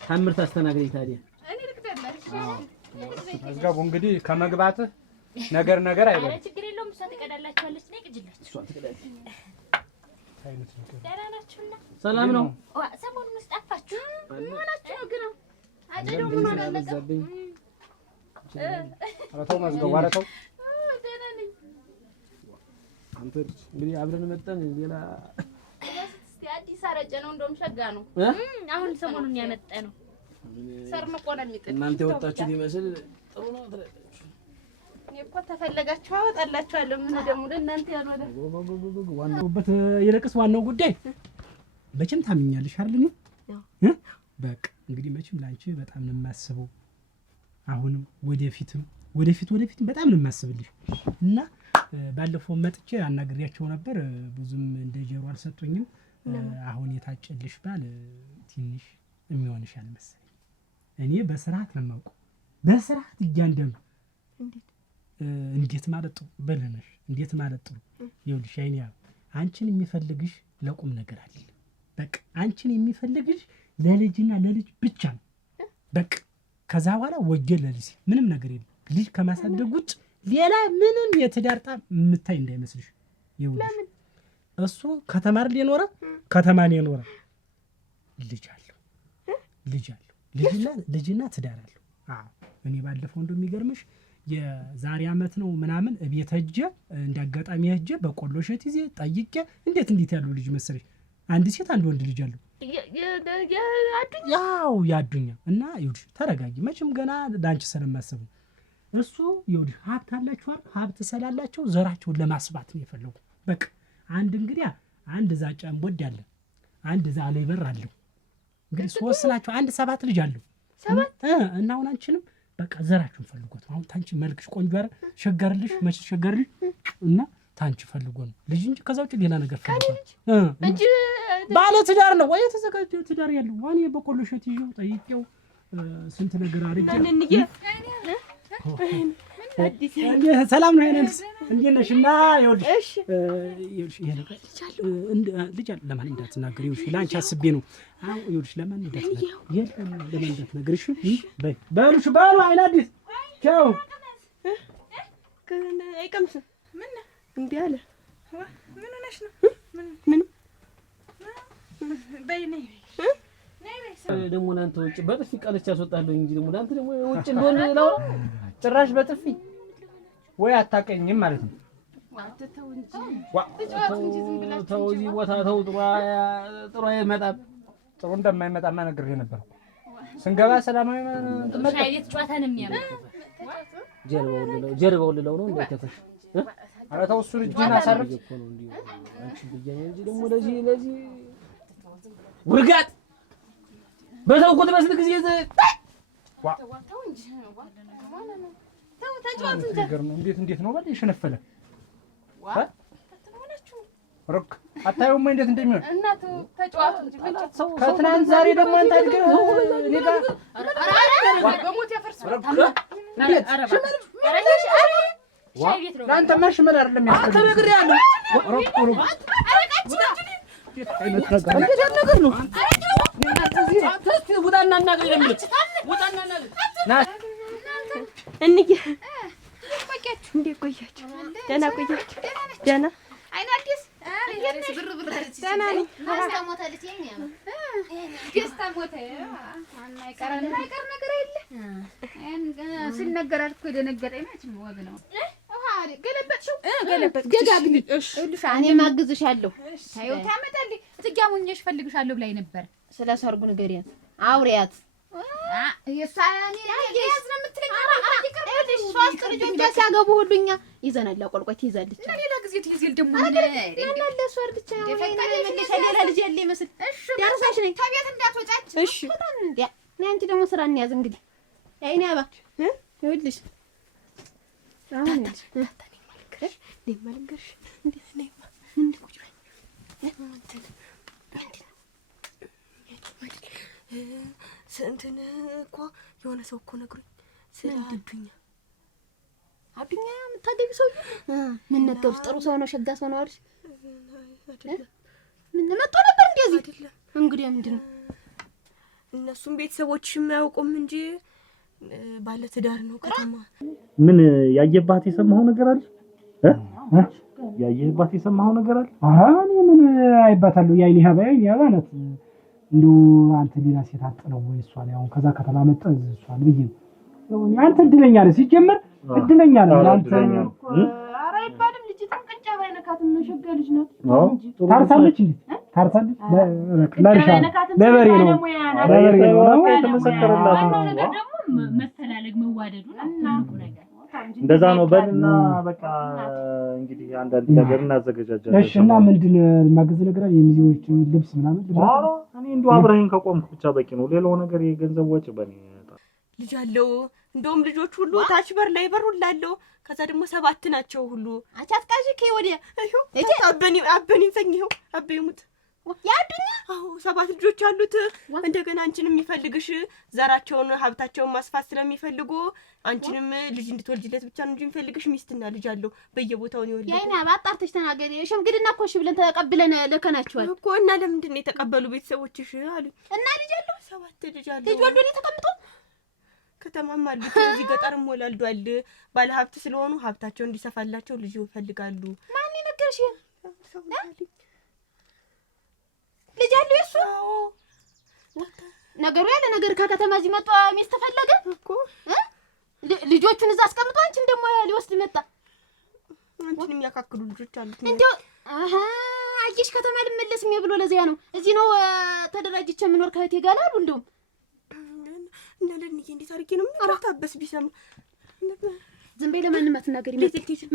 ታምር ታስተናግደኝ ታዲያ። እኔ ልቅደላሽ። መዝገቡ እንግዲህ ከመግባትህ ነገር አይበል። አረ ችግር የለውም። እሷ ትቀዳላችኋለች። ነይ ቅጅላችሁ። እሷ ትቀዳለች። ደህና ናችሁና? ሰላም ነው። ሰሞኑን ውስጥ ጠፋችሁ። ምን ሆናችሁ ነው ግን? አጨደው ምን አላለቀም? ኧረ ተው መዝገቡ፣ ኧረ ተው። ደህና ነኝ። አንተ እንግዲህ አብረን መጣን። ሌላ እስቲ አዲስ አረጨ ነው፣ እንደውም ሸጋ ነው። አሁን ሰሞኑን ያመጣ ነው። ሰርንቆ ነው የሚጥል። እናንተ የወጣችሁት ይመስል ጥሩ ነው ትላለች። እኔ እኮ ተፈለጋችሁ አወጣላችኋለሁ። ምን ደግሞ ለእናንተ ያኖረ ዋናውበት የለቅስ ዋናው ጉዳይ መቼም ታምኛለሽ አይደል? በቃ እንግዲህ መቼም ላንቺ በጣም ነው የማስበው። አሁንም ወደፊትም በጣም ነው የማስብልሽ እና ባለፈው መጥቼ አናግሬያቸው ነበር። ብዙም እንደ ጀሮ አልሰጡኝም። አሁን የታጨልሽ ባል ትንሽ የሚሆንሽ አልመሰለኝ። እኔ በስርዓት ነው የማውቀው። በስርዓት እያንዳንዱ እንዴት ማለት ጥሩ በለነሽ እንዴት ማለት ጥሩ ይኸውልሽ፣ አይኔ አንቺን የሚፈልግሽ ለቁም ነገር አይደለም። በቃ አንቺን የሚፈልግሽ ለልጅና ለልጅ ብቻ ነው። በቃ ከዛ በኋላ ወጀል ለልጅ ምንም ነገር የለም። ልጅ ከማሳደግ ውጭ ሌላ ምንም የትዳር ጣም የምታይ እንዳይመስልሽ። ይኸውልሽ እሱ ከተማር ሊኖረ ከተማን የኖረ ልጅ አለው ልጅና ትዳር አለው። አዎ እኔ ባለፈው እንደሚገርምሽ የዛሬ ዓመት ነው ምናምን እቤት ሄጄ እንዳጋጣሚ ሄጄ በቆሎ እሸት ይዤ ጠይቄ እንዴት ያለው ልጅ መሰለሽ? አንድ ሴት አንድ ወንድ ልጅ አለው። ያው ያዱኛ እና ይኸውልሽ ተረጋጊ። መቼም ገና ላንቺ ስለማስብ እሱ ይኸውልሽ ሀብት አላችሁ አይደል? ሀብት ስላላቸው ዘራቸውን ለማስባት ነው የፈለጉ። በቃ አንድ እዛ ጨምቦድ አለ፣ አንድ እዛ አለይበር አለው። እንግዲህ ሶስት ናቸው። አንድ 7 ልጅ አለው። እና አሁን አንቺንም በቃ ዘራችሁን ፈልጎት ነው። አሁን ታንቺ መልክሽ ቆንጆ አይደል? ሸገርልሽ መች ሸገርልሽ እና ታንቺ ፈልጎ ነው ልጅ እንጂ ከዛ ውጭ ሌላ ነገር ፈልጎ እንጂ ባለ ትዳር ነው ወይ የተዘጋጀው ትዳር ያለው ዋኔ በቆሎ እሸት ይዤው ጠይቄው ስንት ነገር አርጀ ሰላም ነው አይነንስ እንዴት ነሽ? እና ይኸውልሽ ይሄ ነገር ልጅ ለማን እንዳትናገሪ ይኸውልሽ ላንቺ አስቤ ነው። አዎ ይኸውልሽ ለማን እንዳትናገሪ እሺ በሉሽ ባሉ አይን አዲስ ቻው አይቀምስም። ምን እንዴ አለ ምን ሆነሽ ነው? ምን በይ ነይ ደግሞ እናንተ ውጭ በጥፊ ቀለች ያስወጣለሁ እንጂ ደግሞ እናንተ ደግሞ ውጭ እንደሆነ ላው ጭራሽ በጥፊ ወይ አታቀኝም ማለት ነው። ተው እንጂ ተው እዚህ ቦታ ተው። ጥሩ አይመጣም። ጥሩ እንደማይመጣማ ነግሬህ ነበር። ስንገባ ሰላማዊ ሻይ ቤት ጨዋታ ነው የሚያመጣው። ጀርባው ልለው ነው እንዳይተፈሽ። ኧረ ተው እሱን እጅህን አሳርፍ። አንቺ ብዬሽ እንጂ ደግሞ ለዚህ ውርጋጥ በተውኩት መስል ጊዜ ተው እንጂ ተው ተጫወት እንጂ ነገር ነው። እንዴት ነው ባል የሸነፈለ ሩክ አታዩም እንዴት እንደሚሆን እናቱ ተጫወት እንጂ ከትናንት ዛሬ ደግሞ አንተ አድርገህ ሌላ በሞት ያፈርሳል። ሻይ ቤት ነው አንተ ማሽመል አይደለም ያስፈልግ ተነግሬያለሁ። ሩክ እንዴት ነገር ነው? ውጣና እናገኝ ለምን ውጣና እናገኝ ና እንዴ ቆያችሁ? እንዴት ቆያችሁ? ደህና ቆያችሁ? ደህና አይና አዲስ ብር አለች። ደህና ነኝ። ማስተሞታለች የኛ ደስታ ሞተ። አይቀር ነገር የለ ሲነገራል እኮ የደነገጠኝ ናች ወግ ነው። ገለበጥሽው ገለበጥሽ። እኔ ማግዝሻለሁ። ታየው ታመጣልኝ ትጋሙኝሽ ፈልግሻለሁ ብላኝ ነበር። ስለ ሰርጉ ንገሪያት አውሪያት። የሳኒ ያዝ ነው የምትለኝ። ሶስት ልጆች ሲያገቡ ሁሉኛ ይዘናል። አቆልቆይ ትይዛለች። ሌላ ጊዜ ትይዝል ደግሞ እናለ ሶር ብቻ ሌላ ልጅ ያለ ይመስል ዳርሳሽ ነኝ። ከቤት እንዳትወጫች እሺ። ነይ አንቺ ደግሞ ስራ እንያዝ እንግዲህ። አይኔ አባ ይኸውልሽ አሁን ልንገርሽ እንዴት ነኝ ቁጭ እንትን እኮ የሆነ ሰው እኮ ነግሮኝ ስለ አዱኛ የምታገቢ ሰው ምን ነገሩሽ? ጥሩ ሰው ነው፣ ሸጋ ሰው ነው አይደል? ምን መጥቶ ነበር እንደዚህ? አይደለም እንግዲህ ምንድን ነው እነሱም ቤተሰቦችሽ የማያውቁም እንጂ ባለ ትዳር ነው። ከተማ ምን ያየባት የሰማው ነገር አለ? ያየባት የሰማው ነገር አለ? እኔ ምን አይባታለሁ? ያይኔ ያባናት እንደው አንተ ሌላ ሴት አጥነው ወይ እሷን ያው ከዛ ከተማ መጣ እሷን ብዬ ነው። አንተ እድለኛ ነህ፣ ሲጀመር እድለኛ ነህ አንተ። ኧረ አይባልም። ልጅቷን ቅንጫ ባይነካትም ነው፣ ሸጋ ልጅ ናት እንጂ ታርሳለች እንዴ? ታርሳለች ለርሻ ለበሬ ነው ለበሬ ነው የተመሰከረላት ነው። ነገር ደግሞ መፈላለግ መዋደዱ ነው ትልቁ ነገር። እንደዛ ነው በልና በቃ እንግዲህ አንዳንድ ነገር እናዘጋጃጃለን። እሺ እና ምንድን ማገዝ ነገር አለ? የሚዜዎች ልብስ ምናምን እኔ እንደው አብረኸኝ ከቆምኩ ብቻ በቂ ነው። ሌላው ነገር የገንዘብ ወጪ በኔ ልጅ አለው። እንደውም ልጆች ሁሉ ታች በር ላይ በሩላለው። ከዛ ደግሞ 7 ናቸው ሁሉ አቻትቃጂ ከወዲያ እሺ አበኒ ሰኝው አበይሙት ያዱኛ 7 ልጆች አሉት። እንደገና አንቺንም የሚፈልግሽ ዘራቸውን ሀብታቸውን ማስፋት ስለሚፈልጉ አንቺንም ልጅ እንድትወልጂለት ብቻ ነው እንጂ የሚፈልግሽ ሚስትና ልጅ አለው በየቦታው ነው ይወልድ። ያይና ባጣርተሽ ተናገሪ። ሽምግልና እኮ እሺ ብለን ተቀብለን ለከናቸዋል እኮ እና ለምንድን ነው የተቀበሉ ቤተሰቦችሽ አሉ። እና ልጅ አለው 7 ልጅ አለው። ልጅ ወልዶ ነው ተቀምጦ ከተማም አሉት እዚህ ገጠርም ወላልዷል። ባለ ሀብት ስለሆኑ ሀብታቸው እንዲሰፋላቸው ልጅ ይፈልጋሉ። ማን ይነገርሽ? ልጅ አለው እሱ ነገሩ ያለ ነገር ከከተማ እዚህ መጣ ሚስት ፈለገ እኮ ልጆቹን እዛ አስቀምጦ አንቺን ደግሞ ሊወስድ መጣ። አንቺን የሚያካክሉ ልጆች አሉት። እንደው አየሽ ከተማ ልመለስም ብሎ ለዚያ ነው እዚህ ነው ተደራጅቼ የምኖር ከእህቴ ጋር አሉ። እንደውም እና ለንዬ እንዴት አድርጌ ነው የምታበስ ቢሰማ ዝም በይ። ለማንም አትናገሪ።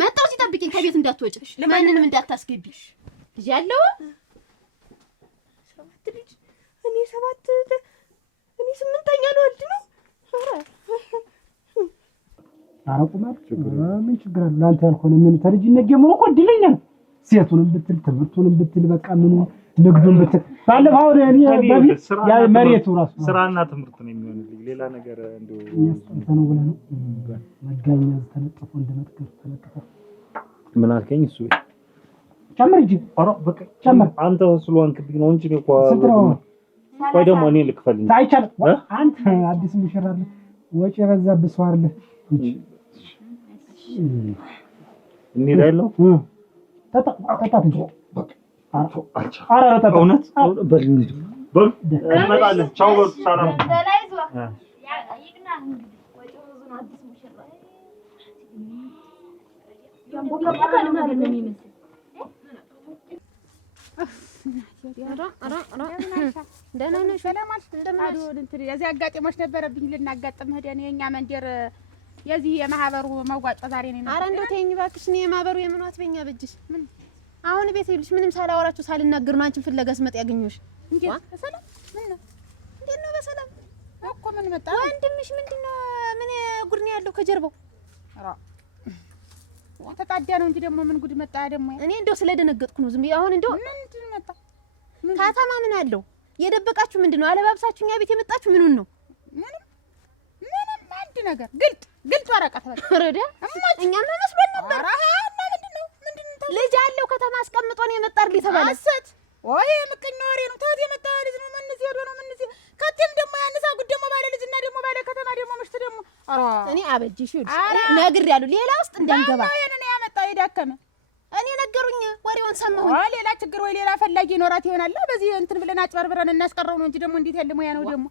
መጣው ሲጠብቂኝ ከቤት እንዳትወጪ ለማንንም እንዳታስገቢ። ልጅ ያለው 7 ልጅ እኔ 7 እኔ 8ኛ ነው ወልድ ነው። አረቁማር ምን ችግር አለ? አንተ ያልሆነ ምን ተልጅነት ጀምሮ እኮ እድለኛ ነው። ሴቱንም ብትል ትምህርቱንም ብትል በቃ ምን ንግዱን ብትል ባለፈው እኔ በፊት ያ መሬቱ ራሱ ስራና ትምህርት ነው የሚሆንልኝ። ሌላ ነገር እንደው ያስተንተነው ብለህ ነው መጋኛ ተለጥፎ እንደመጥቀር ተለጥፎ ምን አልከኝ? እሱ ጨምር እንጂ ኧረ በቃ ጨምር። አንተ ስለሆንክብኝ ነው እንጂ እኮ ቆይ ደግሞ እኔ ልክፈልኝ አይቻልም። አንተ አዲስ ሙሽራ አይደል? ወጪ የበዛብህ ሰው አይደል እንጂ እንሄዳለን። ተጣጣት እንጂ እውነት በል እንመጣለን። ቻው በሉ ሰላም። የዚህ አጋጥሞሽ ነበረብኝ ልናጋጥም ሄደን የእኛ መንደር የዚህ የማህበሩ መዋጮ ዛሬ ነው። ኧረ እንደው ተይኝ እባክሽ። እኔ የማህበሩ የምኗት በእኛ በጅሽ ምን አሁን ቤት ይልሽ ምንም ሳላወራችሁ ሳልናገር ነው አንቺን ፍለጋ ስመጣ ያገኘሁሽ። እንዴት በሰላም ምን ነው? እንዴት ነው በሰላም እኮ ምን መጣ? ወንድምሽ ምንድነው? ምን ጉድ ነው ያለው ከጀርባው? ተጣዳ ነው እንጂ ደግሞ ምን ጉድ መጣ ደግሞ? እኔ እንደው ስለደነገጥኩ ነው ዝም ብዬ። አሁን እንደው ምንድን መጣ? ከተማ ምን አለው? የደበቃችሁ ምንድነው? አለባብሳችሁ እኛ ቤት የመጣችሁ ምኑን ነው? ምንም አንድ ነገር ግልጥ ወረቀት በቃ ወረደ። እኛም መስሎን ነበር። ልጅ አለው ከተማ አስቀምጦ ነው የመጣልኝ ተባለ። አሰት ወይ ምቀኛ ወሬ ነው። ተት የመጣ ልጅ ነው። ምን ሄዶ ነው? ምን ከቴም ደግሞ ያነሳ ጉድ ደግሞ ባለ ልጅና ደግሞ ባለ ከተማ ደግሞ ምሽት ደግሞ እኔ አበጅሽ ነግሬያለሁ። ሌላ ውስጥ እንዳንገባ እኔ ያመጣው የዳከመ እኔ ነገሩኝ። ወሬውን ሰማሁ። ሌላ ችግር ወይ ሌላ ፈላጊ ይኖራት ይሆናል። በዚህ እንትን ብለን አጭበርብረን እናስቀረው ነው እንጂ ደግሞ እንዴት ያለ ሙያ ነው ደግሞ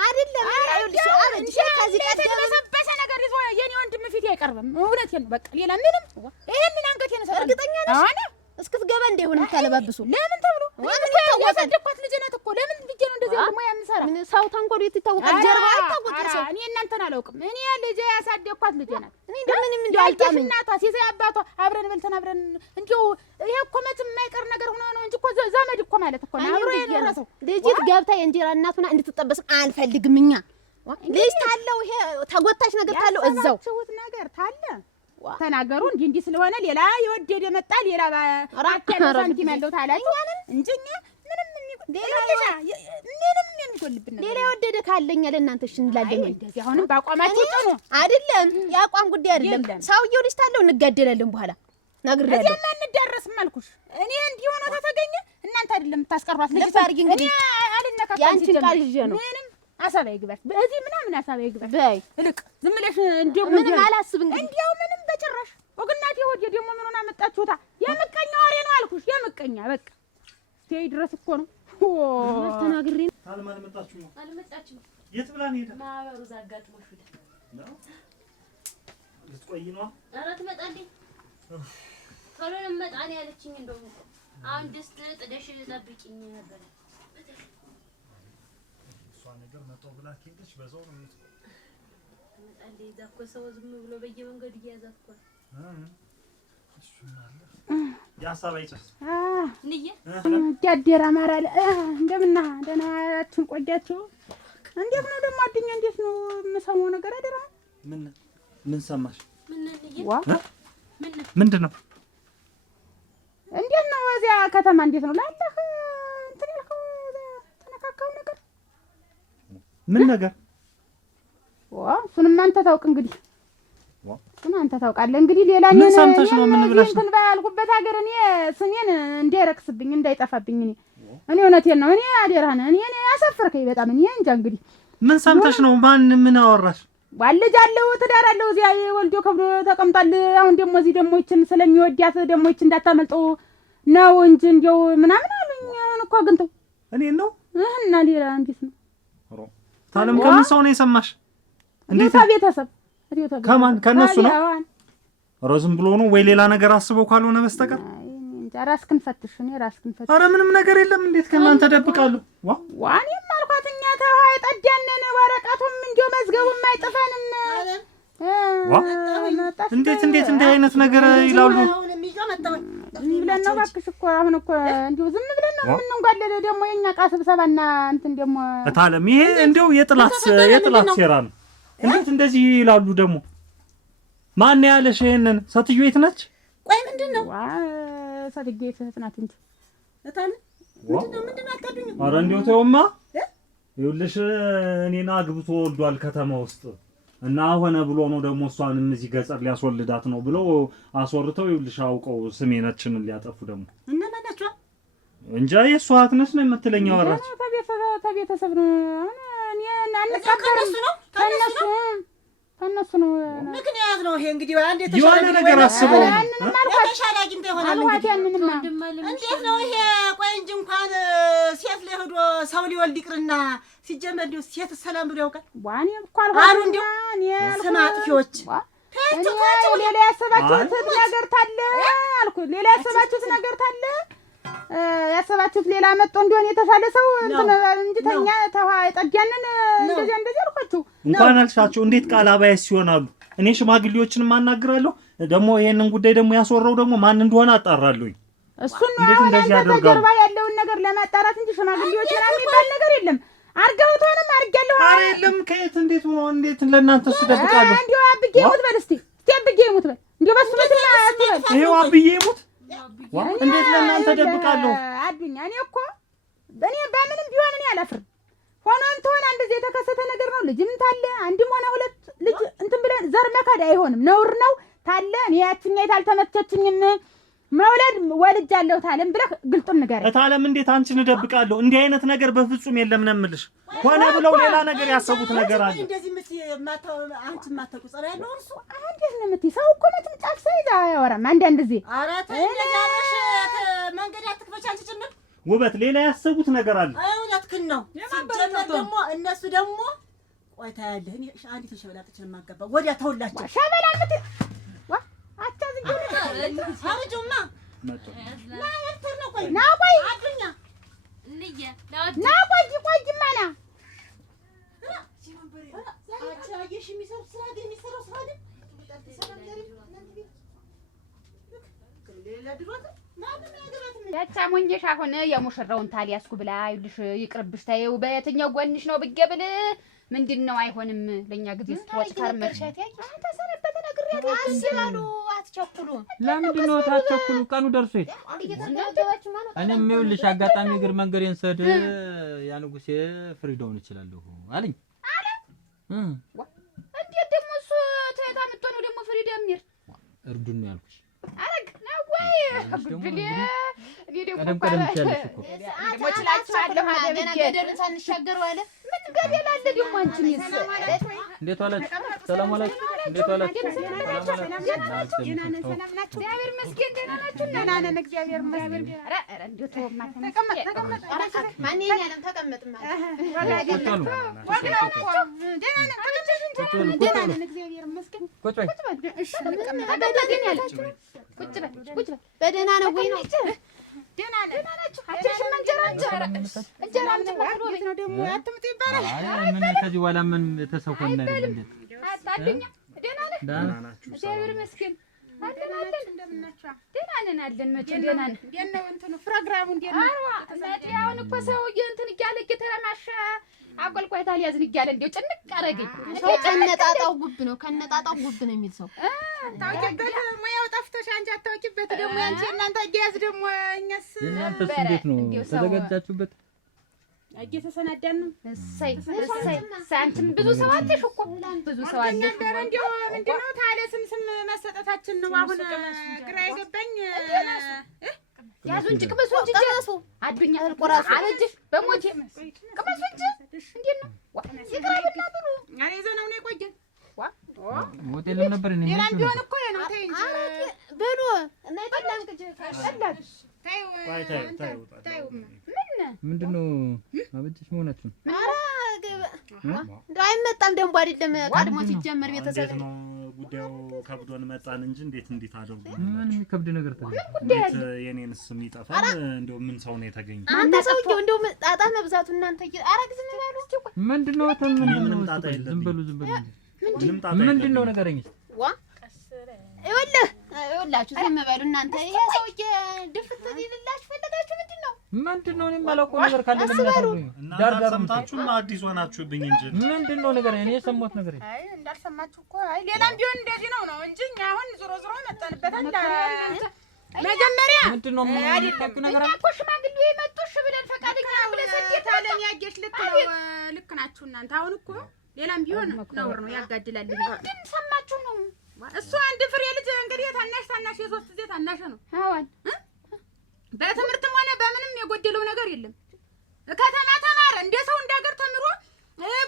አይደለም። አይልሽ አበጅሽ ከዚህ ቀደም የተበሰበሰ ነገር ይዞ የኔ ወንድም ፊት አይቀርብም። እውነቴን ነው። በቃ ሌላ ምንም ይሄንን አንገቴን ሰጠ። እርግጠኛ ነሽ? እስክትገባ እንዳይሆን የምታለባብሱ ለምን ተብሎ ያሳደግኳት ልጅ ናት እኮ። ለምን ብዬ ነው እንደዚህ ደግሞ የምሰራ? ምን ሰው ተንኮል ይታወቃል፣ ጀርባ አይታወቅም ሰው። እኔ እናንተን አላውቅም። እኔ ልጅ ያሳደግኳት ልጅ ናት። እኔ ምንም እንደው አልጣመኝ። እናቷ ሲሳይ አባቷ አብረን በልተን አብረን እንደው ይሄ እኮ መቼም የማይቀር ነገር ሆኖ ነው እንጂ እኮ ዘመድ እኮ ማለት እኮ ነው። አብሮ የኖረው ልጅት ገብታ የእንጀራ እናቱና እንድትጠበስ አንፈልግም እኛ። ልጅ ታለው ይሄ ተጎታች ነገር ታለው እዛው ነገር ታለ ተናገሩ እንዲህ ስለሆነ ሌላ የወደደ መጣ ሌላ አራከለ ሳንቲም ያለው ታላችሁ እንጂ ምንም የሚጎልብን ሌላ የወደደ ካለኛ ለእናንተ እሺ እንላለን። እንደዚህ አሁንም ባቋማችሁ ጥሩ አይደለም። የአቋም ጉዳይ አይደለም። ሰውየው ልጅ ታለው እንገደላለን በኋላ ነግሬያለሁ። እዚያማ እንደረስም አልኩሽ። እኔ እንዲህ ሆኖ ተተገኘ እናንተ አይደለም የምታስቀሯት ልጅ ታርጊ እንግዲህ እኔ አልነካካም። ያንቺን ቃል ይዤ ነው ምንም አሳባ ይግባሽ በዚህ ምናምን አሳባ ይግባሽ በይ ልቅ ዝም ብለሽ እንደው ምንም አላስብ እንግዲህ እንዲያው ምንም በጭራሽ ወግናቴ ሆዴ ደግሞ ምን ሆና መጣችሁታ? የምቀኛ ወሬ ነው አልኩሽ። የምቀኛ በቃ ተይ ድረስ እኮ ነው ተናግሬ አልመጣችም ነው አልመጣችም። የት ብላ ነው ሄደ? ማህበሩ ዛጋጥሞሽ ነው ልትቆይ ነው? ኧረ ትመጣለች። ቶሎ ነው መጣ ነው ያለችኝ። እንደውም አሁን ድስት ጥደሽ ጠብቂኝ ነበር። ነገር መጣው ብላ ከሄደች በዛው ነው የምትቆይ። አንዴ እዛ እኮ ሰው ዝም ብሎ በየመንገዱ እያዛት እኮ እሱም አለ ያሳባ ይጨስ ንየ ያደራ ማራለ እንደምና ደህናችን ቆያችሁ? እንዴት ነው ደግሞ አድኛ? እንዴት ነው የምሰማው ነገር አደራ? ምን ሰማሽ? ምንድን ነው እንዴት ነው እዚያ ከተማ እንዴት ነው ላለህ እንትን ያልከው ተነካካው ነገር ምን ነገር? እሱንም አንተ ታውቅ እንግዲህ እሱን አንተ ታውቃለህ እንግዲህ። ሌላ ምን ሰምተሽ ነው? ምን ብለሽ ነው? እንትን ባልኩበት ሀገር እኔ ስሜን እንዳይረክስብኝ እንዳይጠፋብኝ እኔ እውነቴን ነው። እኔ አደራህን እኔ አሳፈርከኝ በጣም። እኔ እንጃ እንግዲህ ምን ሰምተሽ ነው? ማን ምን አወራሽ? ልጅ አለው ትዳር አለው እዚያ ወልዶ ከብዶ ተቀምጧል። አሁን ደግሞ እዚህ ደግሞ ይችን ስለሚወዳት ደግሞ ይችን እንዳታመልጠው ነው እንጂ እንደው ምናምን አሉኝ። አሁን እኮ አግኝተው እኔን ነው እና ሌላ እንዴት ነው? ታለም ከምን ሰው ነው የሰማሽ? እንዴት ቤተሰብ ከማን ከነሱ ነው? ኧረ ዝም ብሎ ነው ወይ ሌላ ነገር አስበው ካልሆነ በስተቀር ራስክን ፈትሽ። እኔ ራስክን ፈትሽ። ኧረ ምንም ነገር የለም። እንዴት ከእናንተ ደብቃሉ? እኔም አልኳት እኛ ተው አይጠዳነን ወረቀቱም እንደው መዝገቡም አይጥፈንም። እንዴት እንዲህ አይነት ነገር ይላሉ? ብለን ነው እባክሽ እኮ አሁን እኮ እንዲሁ ዝም ብለን ነው የምንንጓለለ። ደግሞ የኛ ዕቃ ስብሰባና እንትን ደግሞ እታለም ይሄ እንደው የጥላት ሴራ ነው። እንዴት እንደዚህ ይላሉ ደግሞ? ማን ያለሽ ይሄንን? ሴትዮ የት ነች? ቆይ ምንድነው? ሴትዮ የት ናት እንጂ እታለም ምንድነው አታዱኝም? ኧረ እንደው ተውማ። ይኸውልሽ እኔና አግብቶ ወልዷል ከተማ ውስጥ እና ሆነ ብሎ ነው ደግሞ እሷንም እዚህ ገጸር ሊያስወልዳት ነው ብለው አስወርተው ይኸውልሽ አውቀው ስሜናችንን ሊያጠፉ ደግሞ እና ማናቸው እንጃ የእሷ እህት ነች ነው የምትለኝ። አወራች ተቤተሰብ ነው። እኔ አንቀበርም ከነሱ ነው ምክንያት ነው ይሄ እንግዲህ አንዴ የሆነ ነገር አስበው ተሻለ አግኝተው ይሆናል እንዴት ነው ይሄ ቆይ እንጂ እንኳን ሴት ላይ ሄዶ ሰው ሊወልድ ይቅርና ሲጀመር እንዲሁ ሴት ሰላም ብሎ ያውቃል ዋኔ እኮ አልሆነ እኔ ሰማጥፊዎች ሌላ ያሰባችሁት ነገር ታለ አልኩ ሌላ ያሰባችሁት ነገር ታለ ያሰባችሁት ሌላ መጥቶ እንዲሆን የተሻለ ሰው እንትን እንጂ ተኛ ተዋ ጠጊያንን እንደዚህ አልኳችሁ እንኳን አልሻቸው እንዴት ቃል አባይስ ይሆናሉ እኔ ሽማግሌዎችንም አናግራለሁ ደግሞ ይሄንን ጉዳይ ደግሞ ያስወራው ደግሞ ማን እንደሆነ አጣራለሁ እሱን ነው ጀርባ ያለውን ነገር ለማጣራት እንጂ ሽማግሌዎች ምናምን የሚባል ነገር የለም አርገውት ሆነም አርጋለሁ አይደለም ከየት እንዴት ነው እንዴት ለእናንተ ስደብቃለሁ እንዴው አብጌ ሙት በል እስቲ አብጌ ሙት በል እንዴው በሱ መስማ አትበል ይሄው አብዬ ሙት እንዴት ለእናንተ ደብቃለሁ አዱኛ እኔ እኮ እኔ በምንም ቢሆን እኔ አላፍርም ሆኖም ተሆነ እንደዚህ የተከሰተ ነገር ነው ልጅም ታለ አንድም ሆነ ሁለት ልጅ እንትን ብለን ዘር መካድ አይሆንም ነውር ነው ታለ እኔ ያችኛይት አልተመቸችኝም መውለድ ወልጃለሁ ታለም ብለህ ግልጡን ንገረኝ ታለም እንዴት አንቺን እደብቃለሁ እንዲህ አይነት ነገር በፍጹም የለም ነው የምልሽ ሆነ ብለው ሌላ ነገር ያሰቡት ነገር አለ እንደዚህ ማታው አንቺ ማታውቁ ጸራ ያለው እርሱ እንዴት ነው የምትይ ሰው እኮ መጥም ጫፍ ሳይዛ ያወራም አንዳንድ ጊዜ ኧረ ተይ ለዛሬሽ መንገድ አትክፈች አንቺ ጭምር ውበት ሌላ ያሰቡት ነገር አለ እውነትህን ነው ሲጀመር ደግሞ እነሱ ደግሞ ቆይታ ያለ እኔ አንዲት ሸበላጥች ማገባ ወዲያ ተውላችሁ ሸበላ ምት አቻዝኝ አርጁማ መጥቶ ና ያርተር ነው ቆይ ና ቆይ አዱኛ እንየ ና ቆይማ ና አቻየሽ የሚሰሩ ስራ ግን የሚሰሩ ስራ ግን ሌላ ድሮት ያቻ ሞኝሽ አሁን የሙሽራውን ታሊያስኩ ብላ ይልሽ ይቅርብሽ ታየው በየትኛው ጎንሽ ነው ብገብል ምንድነው አይሆንም ለኛ ጊዜ ስትሮጥ ታርመሽ ተሰነበተ ነገር ያታስባሉ አትቸኩሉ ለምንድን ነው ታቸኩሉ ቀኑ ደርሶ እኔም ይኸውልሽ አጋጣሚ እግር መንገሬን ሰድ ያ ንጉሴ ፍሪዶውን እችላለሁ አለኝ አለ እንዴት ደግሞ እሱ ተታ መጥቶ ነው ደግሞ ፍሪደም ይር እርዱን ነው ያልኩሽ አረግ ነው ወይ ጉድሌ እኔ ደግሞ ቀደም ያለሽ እኮ ደግሞ እችላችኋለሁ ገና ገደሉን ሳንሻገር ዋለ ምን ገደል አለ ደግሞ አንቺ ነሽ እንዴት ዋላችሁ ሰላም ዋላችሁ እንዴት ዋላችሁ እግዚአብሔር ይመስገን ደህና ናችሁ ደህና ነን እግዚአብሔር ይመስገን ኧረ እንደው ተወማ ተቀመጥ ማን ያለም ተቀመጥ ማለት ደህና ነን እግዚአብሔር ይመስገን ቁጭ በይ እሺ ተቀመጥ ያለች ቁጭ በል በደህና ነው ወይ ነው ደህና ናችሁ አትሽም እንጀራ ነው ደግሞ አትምጡ ይባላል አይ ምን ከዚህ በኋላ ምን ተሰውኮና አይደል አጣድኛ ደህና ናችሁ እግዚአብሔር ይመስገን አለን እንደምናችሁ ደህና ነን አለን መቼ ደህና ነን ደህና እንትኑ ፕሮግራሙ እንዴት ነው አሁን እኮ ሰውዬ እንትን እያለ እየተረማሸ አቆልቆይታ ሊያዝን እያለ እንደው ጭንቅ አረገኝ ሰው ከነጣጣው ጉብ ነው የሚል ሰው ታውቂበት ሙያው ጠፍቶሽ አንቺ አታውቂበት ደግሞ አንቺ እናንተ አያያዝ ደግሞ እኛስ እናንተስ እንዴት ነው ተዘጋጃችሁበት እየተሰናዳን ነው እሰይ ሳንቲም ብዙ ሰው አለሽ እኮ ብዙ ሰው አለሽ እንደው ምንድነው ታለ ስም መሰጠታችን ነው አሁን ግራ የገባኝ ያዙ እንጂ ቅመሱ እንጂ ጀራሱ አዱኛ ተቆራሱ አለጅሽ በሞቴ ቅመሱ እንጂ እንዴት ነው ይቅራብና ብሉ አሬ ዘናው ነው የቆየን ሆቴል ነበር እኔ ሌላም ቢሆን እኮ ነው ተይ እንጂ ብሉ እና ይጠላል ቀላል ታዩ ምንድነው አበጅሽ መሆናችሁ ኧረ እንደው አይመጣም ደንቦ አይደለም ቀድሞ ሲጀመር ቤተሰብ ነው ጉዳዩ ከብዶን መጣን እንጂ እንዴት አደረጉ ምን የሚከብድ ነገር እንዴት የኔንስ ስም ይጠፋል እንደው ምን ሰው ነው የተገኘው አንተ ሰውዬው እንደው ጣጣ መብዛቱ እናንተ አረግ ዝም ባሉ እስቲ ቆይ ምንድነው ምንም ጣጣ የለም ዝም በሉ ምንም ጣጣ ምንድነው ነገረኝ ዋ ይኸውላችሁ ዝም በሉ እናንተ ይሄ ሰውዬ ድፍት ይልላችሁ ፈለጋችሁ ምንድነው እኔ የማላውቀው ነገር ካለ ለምን ዳር ሰምታችሁ አዲስ ሆናችሁብኝ እንጂ ምንድነው ነገር እኔ የሰማሁት ነገር አይ እንዳልሰማችሁ እኮ አይ ሌላም ቢሆን እንደዚህ ነው እንጂ እኛ አሁን ዞሮ መጣንበት መጀመሪያ ምንድነው የሚያደርጉ ነገር አለ እኮ ሽማግሌ የመጡሽ ብለን ፈቃደኛ ብለን ሰጥተን ታለን ያገሽ ልክ ናችሁ እናንተ አሁን እኮ ሌላም ቢሆን ነውር ነው ያጋድላል ግን ሰማችሁ ነው እሱ አንድ ፍሬ ልጅ እንግዲህ ታናሽ የሶስት ጊዜ ታናሽ ነው አዎን በትምህርትም ሆነ በምንም የጎደለው ነገር የለም ከተማ ተማረ እንደ ሰው እንዳገር ተምሮ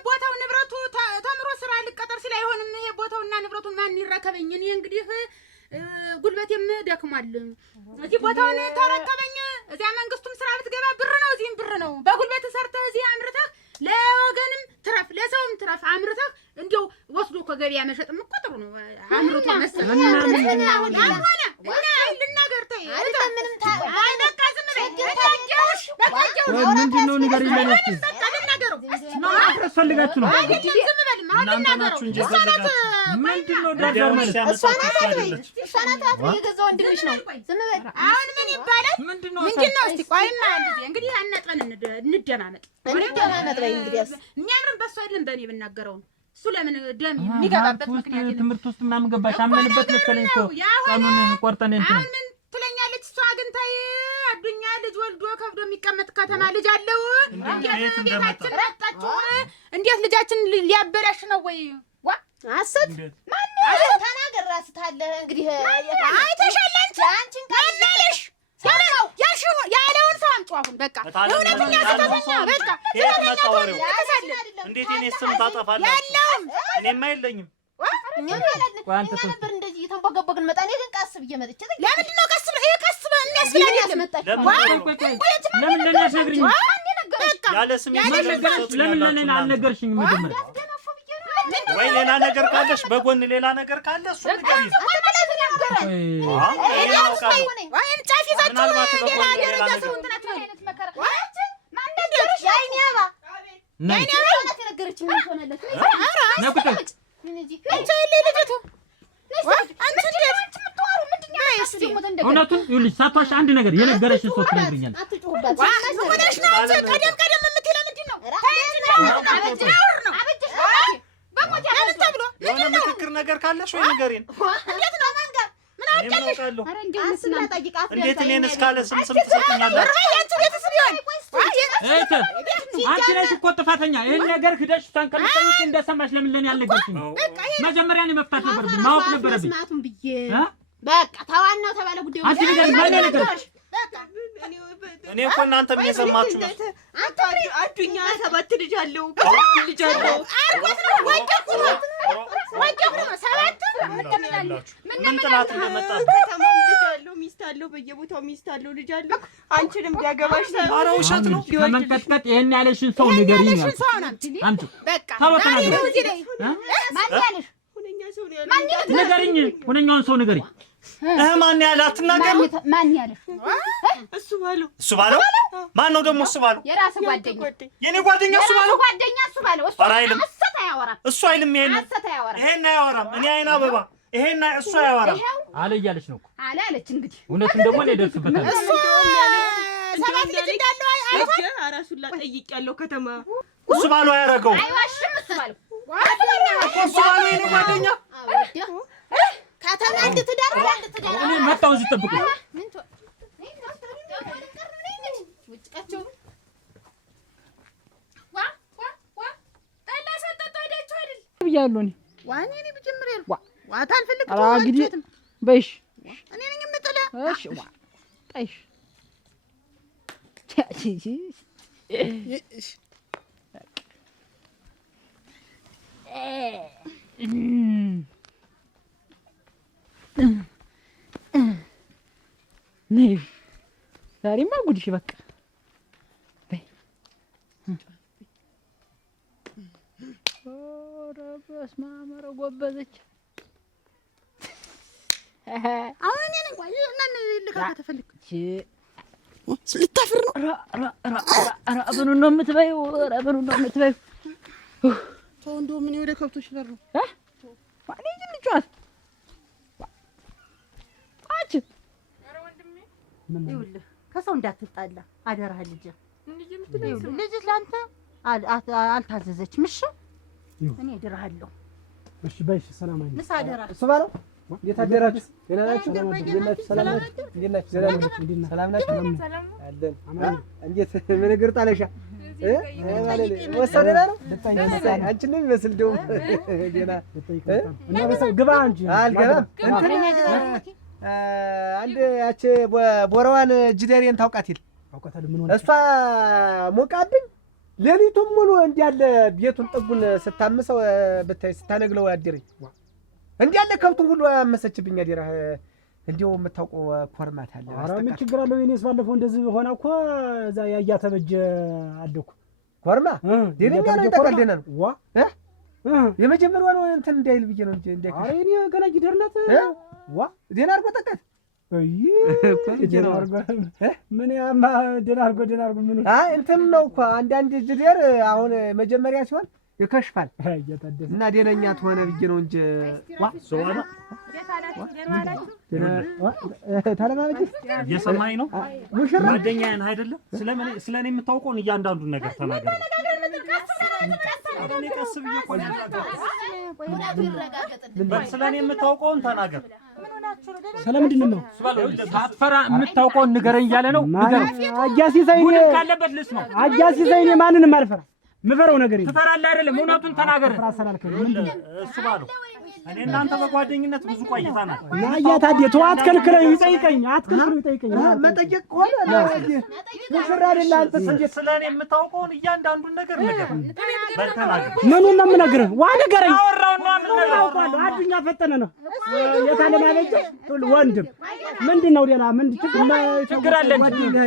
ቦታው ንብረቱ ተምሮ ስራ ሊቀጠር ሲል አይሆንም ይሄ ቦታው ደክሟል። እዚህ ቦታውን ተረከበኝ። እዚያ መንግስቱም ስራ ብትገባ ብር ነው፣ እዚህም ብር ነው። በጉልበት ሰርተህ እዚህ አምርተህ ለወገንም ትረፍ ለሰውም ትረፍ አምርተህ እንዲያው ወስዶ ከገበያ መሸጥም እኮ ጥሩ ነው። አምርቶ መሰለህ ሆነ ልናገር ተይ ምንም በቃ ዝም በይ ምንድነው ንገሪኝ ለነፍስ ልናገረው ነው አስፈልጋችሁ ነው ዝም በልም አሁን ልናገረው ምንድነው ዳርዳር ማለት እሷ ናት የገዛ ወንድምሽ ነው። ዝም በል አሁን ምን ይባላል? ምንድነው እስቲ ቆይማ እንግዲህ አናጥረን እንደማመጥ በይ እንግዲህ የሚያምርም በሷ አይደለም በእኔ ብናገረው ነው። እሱ ለምን ደም የሚገባበት ምክንያት የለም። ትምህርት ውስጥ ምናምን ገባሽ አመንበት መሰለኝ እኮ ቀኑን ቆርጠን እንትን አሁን ምን ትለኛለች እሷ ግን ታይ አዱኛ ልጅ ወልዶ ከብዶ የሚቀመጥ ከተማ ልጅ አለው። እንዴት ቤታችን መጣችሁ? እንዴት ልጃችን ሊያበላሽ ነው ወይ? ዋ አሰት ማን ተናገር ራስታለህ እንግዲህ አይተሻል አንቺን ካለሽ ያለውን ሰው አምጪው አሁን በቃ እውነተኛ ስተተኛ በቃ እንዴት እኔ ስም ታጠፋለህ? እኔማ የለኝም እኛ ነበር እንደዚህ የተንቦገቦግን መጣ። እኔ ግን ቀስ ብዬ መጥቼ ለምንድን ነው ቀስ ብለህ ቀስ ብለህ የሚያስብላል ያስመጣሽ ለምን ለነሽግሪኝ ያለ ስም ለምን ለኔ አልነገርሽኝም? መጀመሪያ ወይ ሌላ ነገር ካለሽ በጎን ሌላ ነገር ካለ እሱ ንገሪኝ። ወይም ጫፍ ይዛችሁ ሌላ ደረጃ ሰው እንትን አትበሉ። እውነቱን ይኸውልሽ ሳትዋሽ አንድ ነገር የነገረሽን ሰው ትነግሪኛለሽ። ቀደም የምትለው ምንድን ነው? የሆነ ምክክር ነገር ካለሽ ወይ ንገሪን። እንዴት እኔን እስካለ ስም ትሰጡኛለሽ? አንቺ ነሽ እኮ ጥፋተኛ። ይሄን ነገር ሂደሽ ታንቀልቀልሽ እንደሰማሽ ለምን ለኔ ያልነገርሽኝ? መጀመሪያ እኔ መፍታት ነበርብኝ፣ ማወቅ ነበረብኝ። በቃ ተዋናው ተባለ ጉዳዩ አንቺ ነገር ማን ነገርሽ? እኔ እኮ እናንተም የሰማችሁ አዱኛ 7 ልጅ አለው ልጅ አለው አርጎት ነው ወንጀል ነው 7 ምን ጥላት እንደመጣ ከተማም ልጅ አለው ሚስት አለው በየቦታው ሚስት አለው ልጅ አለው። አንቺንም ቢያገባሽ ኧረ ውሸት ነው። ከመንቀጥቀጥ ይሄን ያለሽን ሰው ንገሪኝ። አንቺ በቃ ታሎ ተናገር። ማን ያለሽ ሁነኛ ሰው ነው ያለው ንገሪኝ። ሁነኛውን ሰው ንገሪኝ። ማን ያለ አትናገር። ማን ያለሽ? እሱ ባለው ማን ነው ደግሞ? እሱ ባለው የራስ ጓደኛ የኔ ጓደኛ እሱ ባለው ጓደኛ እሱ ባለው እሱ አይልም። አሰታ ያወራም እሱ አይልም። ይሄን አያወራም። እኔ አይና አበባ ይሄን እሱ አያወራም አለ እያለች ነው እኮ አለ አለች። እንግዲህ እውነቱን ደግሞ እኔ ደርስበታለሁ። እሱ 7 ልጅ እንዳለው አይሆን አራሱላ ጠይቅ ያለው ከተማ እሱ ባለው አያረገው አይዋሽም። እሱ ባለው እሱ ባለው የኔ ጓደኛ ከተማ እንድትዳር እኔ መጣሁ እዚህ ጠብቁኝ። ውጭቃቸው ጠላ ሰጠጣ ሄዳችሁ አይደል ብያለሁ እኔ ዋኔ እኔ ብጀምር ያልኩ ዋታ አልፈልግም። ኧረ እንግዲህ በይሽ እኔ ነኝ የምጥለ እሺ ጠይሽ ነይ ዛሬማ ጉድሽ በቃ በይ። ኧረ በስመ አብ ኧረ ጎበዘች። አሁን እኔ ነኝ ወይ እና ልካ ተፈልግ ልታፍር ነው። ኧረ አብኑን ነው የምትበይው። ኧረ አብኑን ነው የምትበይው። ተው እንደው ምን ወደ ከብቶች ለሩ ማን ይልጫት አጭ ይኸውልህ ከሰው እንዳትጣላ አደራህ ልጅ። ልጅ ላንተ አልታዘዘችም። እሺ እኔ እድርሃለሁ። እሺ በይሽ ሰላም አይደል? ንሳ አደራ እሱ ባለው እንዴት አደራችሁ? ደህና ናችሁ? ሰላም ናችሁ? እንዴት ናችሁ? ሰላም ናችሁ? አለን እንዴት ምን እግር ጣለሻ ወሰው ደህና ነው? አንቺንም ይመስል ደው ደህና እና በሰው ግባ እንጂ አልገባም። አንድ ያቺ ቦራዋን ጅደሬን ታውቃት ይል አውቃታለሁ። ምን ሆነ እሷ ሞቃብኝ ሌሊቱን ሙሉ እንዲያለ ቤቱን ጥጉን ስታምሰው ብታይ ስታነግለው አደረኝ። እንዲያለ ከብቱን ሁሉ አመሰችብኝ። አደራ እንዲያው የምታውቀው ኮርማት አለ? ኧረ ምን ችግር አለው? የእኔስ ባለፈው እንደዚህ ሆነ እኮ እዛ ያያ ተበጀ አደኩ ኮርማ ደነኛ ነው ተቀደና ነው ዋ የመጀመሪያው ነው እንትን እንዳይል ብዬ ነው እንጂ እንዳይከ ኧረ እኔ ገና ጊደርነት ዋ ደና አርጎ ጠቀት ደና አርጎ ምን ያማ ደና አርጎ ምን እንትን ነው እኮ አንዳንድ ጅደር አሁን መጀመሪያ ሲሆን ይከሽፋል እና ደነኛ ተሆነ ብዬ ነው እንጂ ዋ ሶዋና ታለማመጂ እየሰማኝ ነው ጓደኛዬን አይደለም ስለኔ የምታውቀውን እያንዳንዱን ነገር ተናገር ስለኔ የምታውቀውን ተናገር ስለምንድን ነው ሳትፈራ የምታውቀውን ንገረኝ እያለ ነው አጃሲ ዘይኔ ካለበት ልስ ነው አጃሲ ዘይኔ ማንንም አልፈራ ምፈራው ነገር የለም ትፈራለህ አይደለም እውነቱን ተናገር እሱ ባለው እኔ እናንተ በጓደኝነት ብዙ ቆይተናል ያያ ታዲያ ተው አትከልክለው ይጠይቀኝ መጠየቅ ቆለ ሙሽራ አይደለ አንተ ስለኔ የምታውቀውን እያንዳንዱን ነገር ነገር በተናገር ምኑን ነው የምነግርህ ዋ ንገረኝ አወራው ነው የምነግርህ አዱኛ ፈጠነ ነው የታለ ማለት ወንድም ምንድነው ሌላ ምን ችግር አለ ምንድነው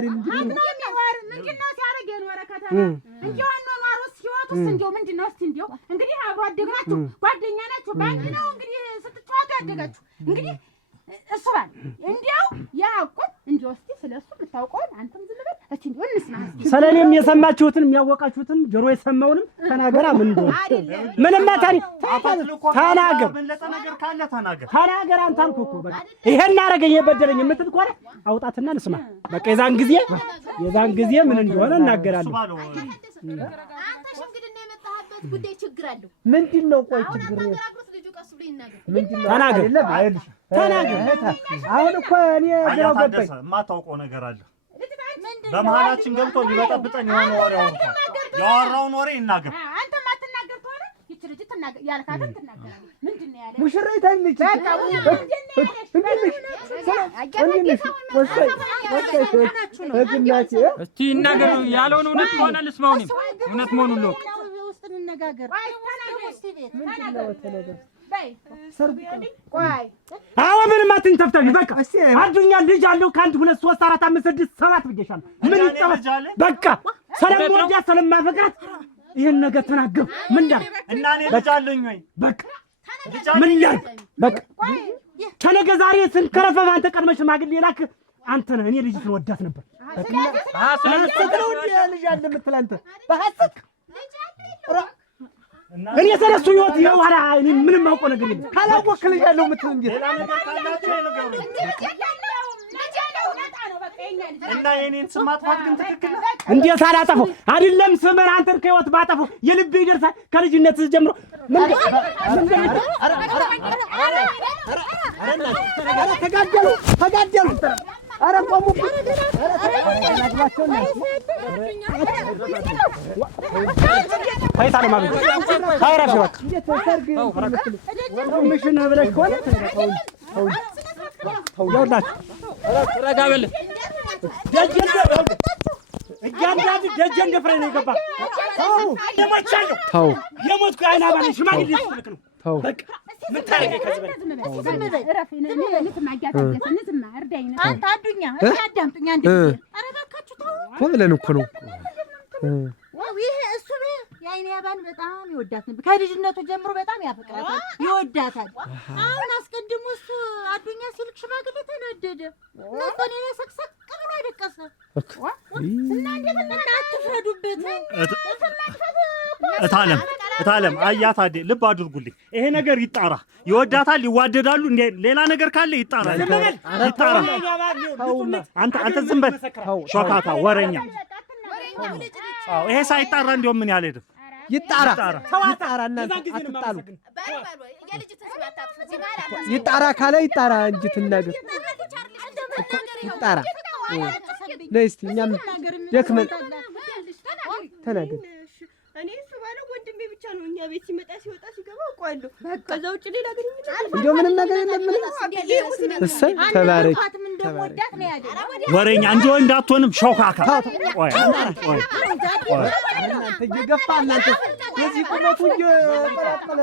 ሲያረግ የኖረ ከተማ እንዴው አኗኗሩስ ህይወቱስ እንዴው ምንድነው እስቲ እንዴው እንግዲህ አብሮ አደግናችሁ ጓደኛ ናችሁ ባንድ ነው እንግዲህ ስትጫወቱ ያደጋችሁ እንግዲህ እሱ ባል እንዴው ያውቁት እንዴው እስቲ ስለሱ ልታውቀውን አንተም ዝም በል እስቲ እንዴው እንስማ ስለኔም የሰማችሁትን የሚያወቃችሁትን ጆሮ የሰማውንም ተናገራ ምን እንደሆነ ምንም ማታሪ ተናገር በለጠ ነገር ካለ ተናገር አንተ አልኩህ እኮ በቃ ይሄን አረገኝ የበደለኝ የምትል ከሆነ አውጣትና እንስማ በቃ የዛን ጊዜ ምን እንደሆነ እናገራለሁ አንተ ሽምግልና የመጣህበት ጉዳይ ችግር አለው ምንድነው ቆይ ችግር ምንድነው ተናገር አሁን እኮ እኔ ዘራው ገባኝ የማታውቀው ነገር አለ በመሃላችን ገብቶ ሊበጠብጠን የሆነ ወሬ ያወራውን ወሬ ይናገር አንተ ማትናገር ከሆነ ይችልጅ ትናገር ያልካትን ትናገራለህ ምንድነው ያለ ሙሽራይት አለች እስቲ ይናገር ያለውን እውነት ሆነ ልስማው ነው እውነት መሆኑን ነው ውስጥ እንነጋገር አዎ ምንም አትንተፍተፊ በቃ አዱኛ ልጅ አለው ከአንድ 2 3 4 5 6 7 ብዬሻለሁ ምን ይጣው በቃ ሰላም ወዲያ ሰላም ማፈቅራት ይሄን ነገር ተናገር ምን እንዳል እና እኔ ልጅ አለኝ ወይ በቃ ምን እንዳል በቃ ተነገ ዛሬ ስንከረፈፍ አንተ ቀድመሽ ማግል ላክ አንተ ነህ እኔ ልጅ ወዳት ነበር ስለዚህ ልጅ አለ የምትል አንተ በሐሰት እኔ ስለሱ ህይወት የኋላ እኔ ምንም አውቀው ነገር የለም ካላወቅህ ልጅ አለው የምትል እንጂ ሌላ ነገር ካላችሁ ይነገሩ እና የኔን ስም ማጥፋት ግን ትክክል ነው እንዴት አላጠፋው አይደለም ስምር አንተን ከህይወት ባጠፋው የልብ ይደርሳል ከልጅነት ጀምሮ ምን ተጋደሉ አረ ቆሙ ታይታ ነው ማለት ታይራሽ በቃ እንዴት ሰርግ ወንድምሽን ብለሽ ከሆነ ይኸውላችሁ ረጋ በል ደጀን ደፍሬ ነው የገባ ተው የሞትኩ አይና ባለ ሽማግሌ ልክ ነው ተው በቃ ምን ታረገኝ ከዚህ በላይ አንተ አዱኛ አዳምጡኝ አንድ ኧረ እባካችሁ ተው ብለን እኮ ነው ይሄ እሱ የአይኔ ያባን በጣም ይወዳት ነበር ከልጅነቱ ጀምሮ በጣም ያፈቅራታል ይወዳታል አሁን አስቀድሞ እሱ አዱኛ ሲልክ ሽማግሌ ተናደደ ነበር እኔ ሰክሰክ ብሎ አለቀሰ እና እንዴት አትፍረዱበት እታለም አያት አዴ ልብ አድርጉልኝ ይሄ ነገር ይጣራ ይወዳታል ይዋደዳሉ ሌላ ነገር ካለ ይጣራ አንተ ዝም በል ሾካታ ወረኛ ይሄ ሳይጣራ እንደው ምን ያለ አይደል ይጣራ እናንተ አትጣሉ ይጣራ ካለ ይጣራ እንጂ ትናገር ይጣራ ለስቲ እኛም ደክመን ተናገር እኔ እሱ ባለው ወንድሜ ብቻ ነው እኛ ቤት ሲመጣ ሲወጣ ሲገባ አውቀዋለሁ ከዛ ውጭ ሌላ ግንኙነት እንደው ምንም ነገር የለም እሰይ ተባረክ ወሬኛ እንጂ እንዳትሆንም ሾካካ ቆይ እናንተ እየገፋ እናንተ የዚህ ቁመቱ እየቀራቀለ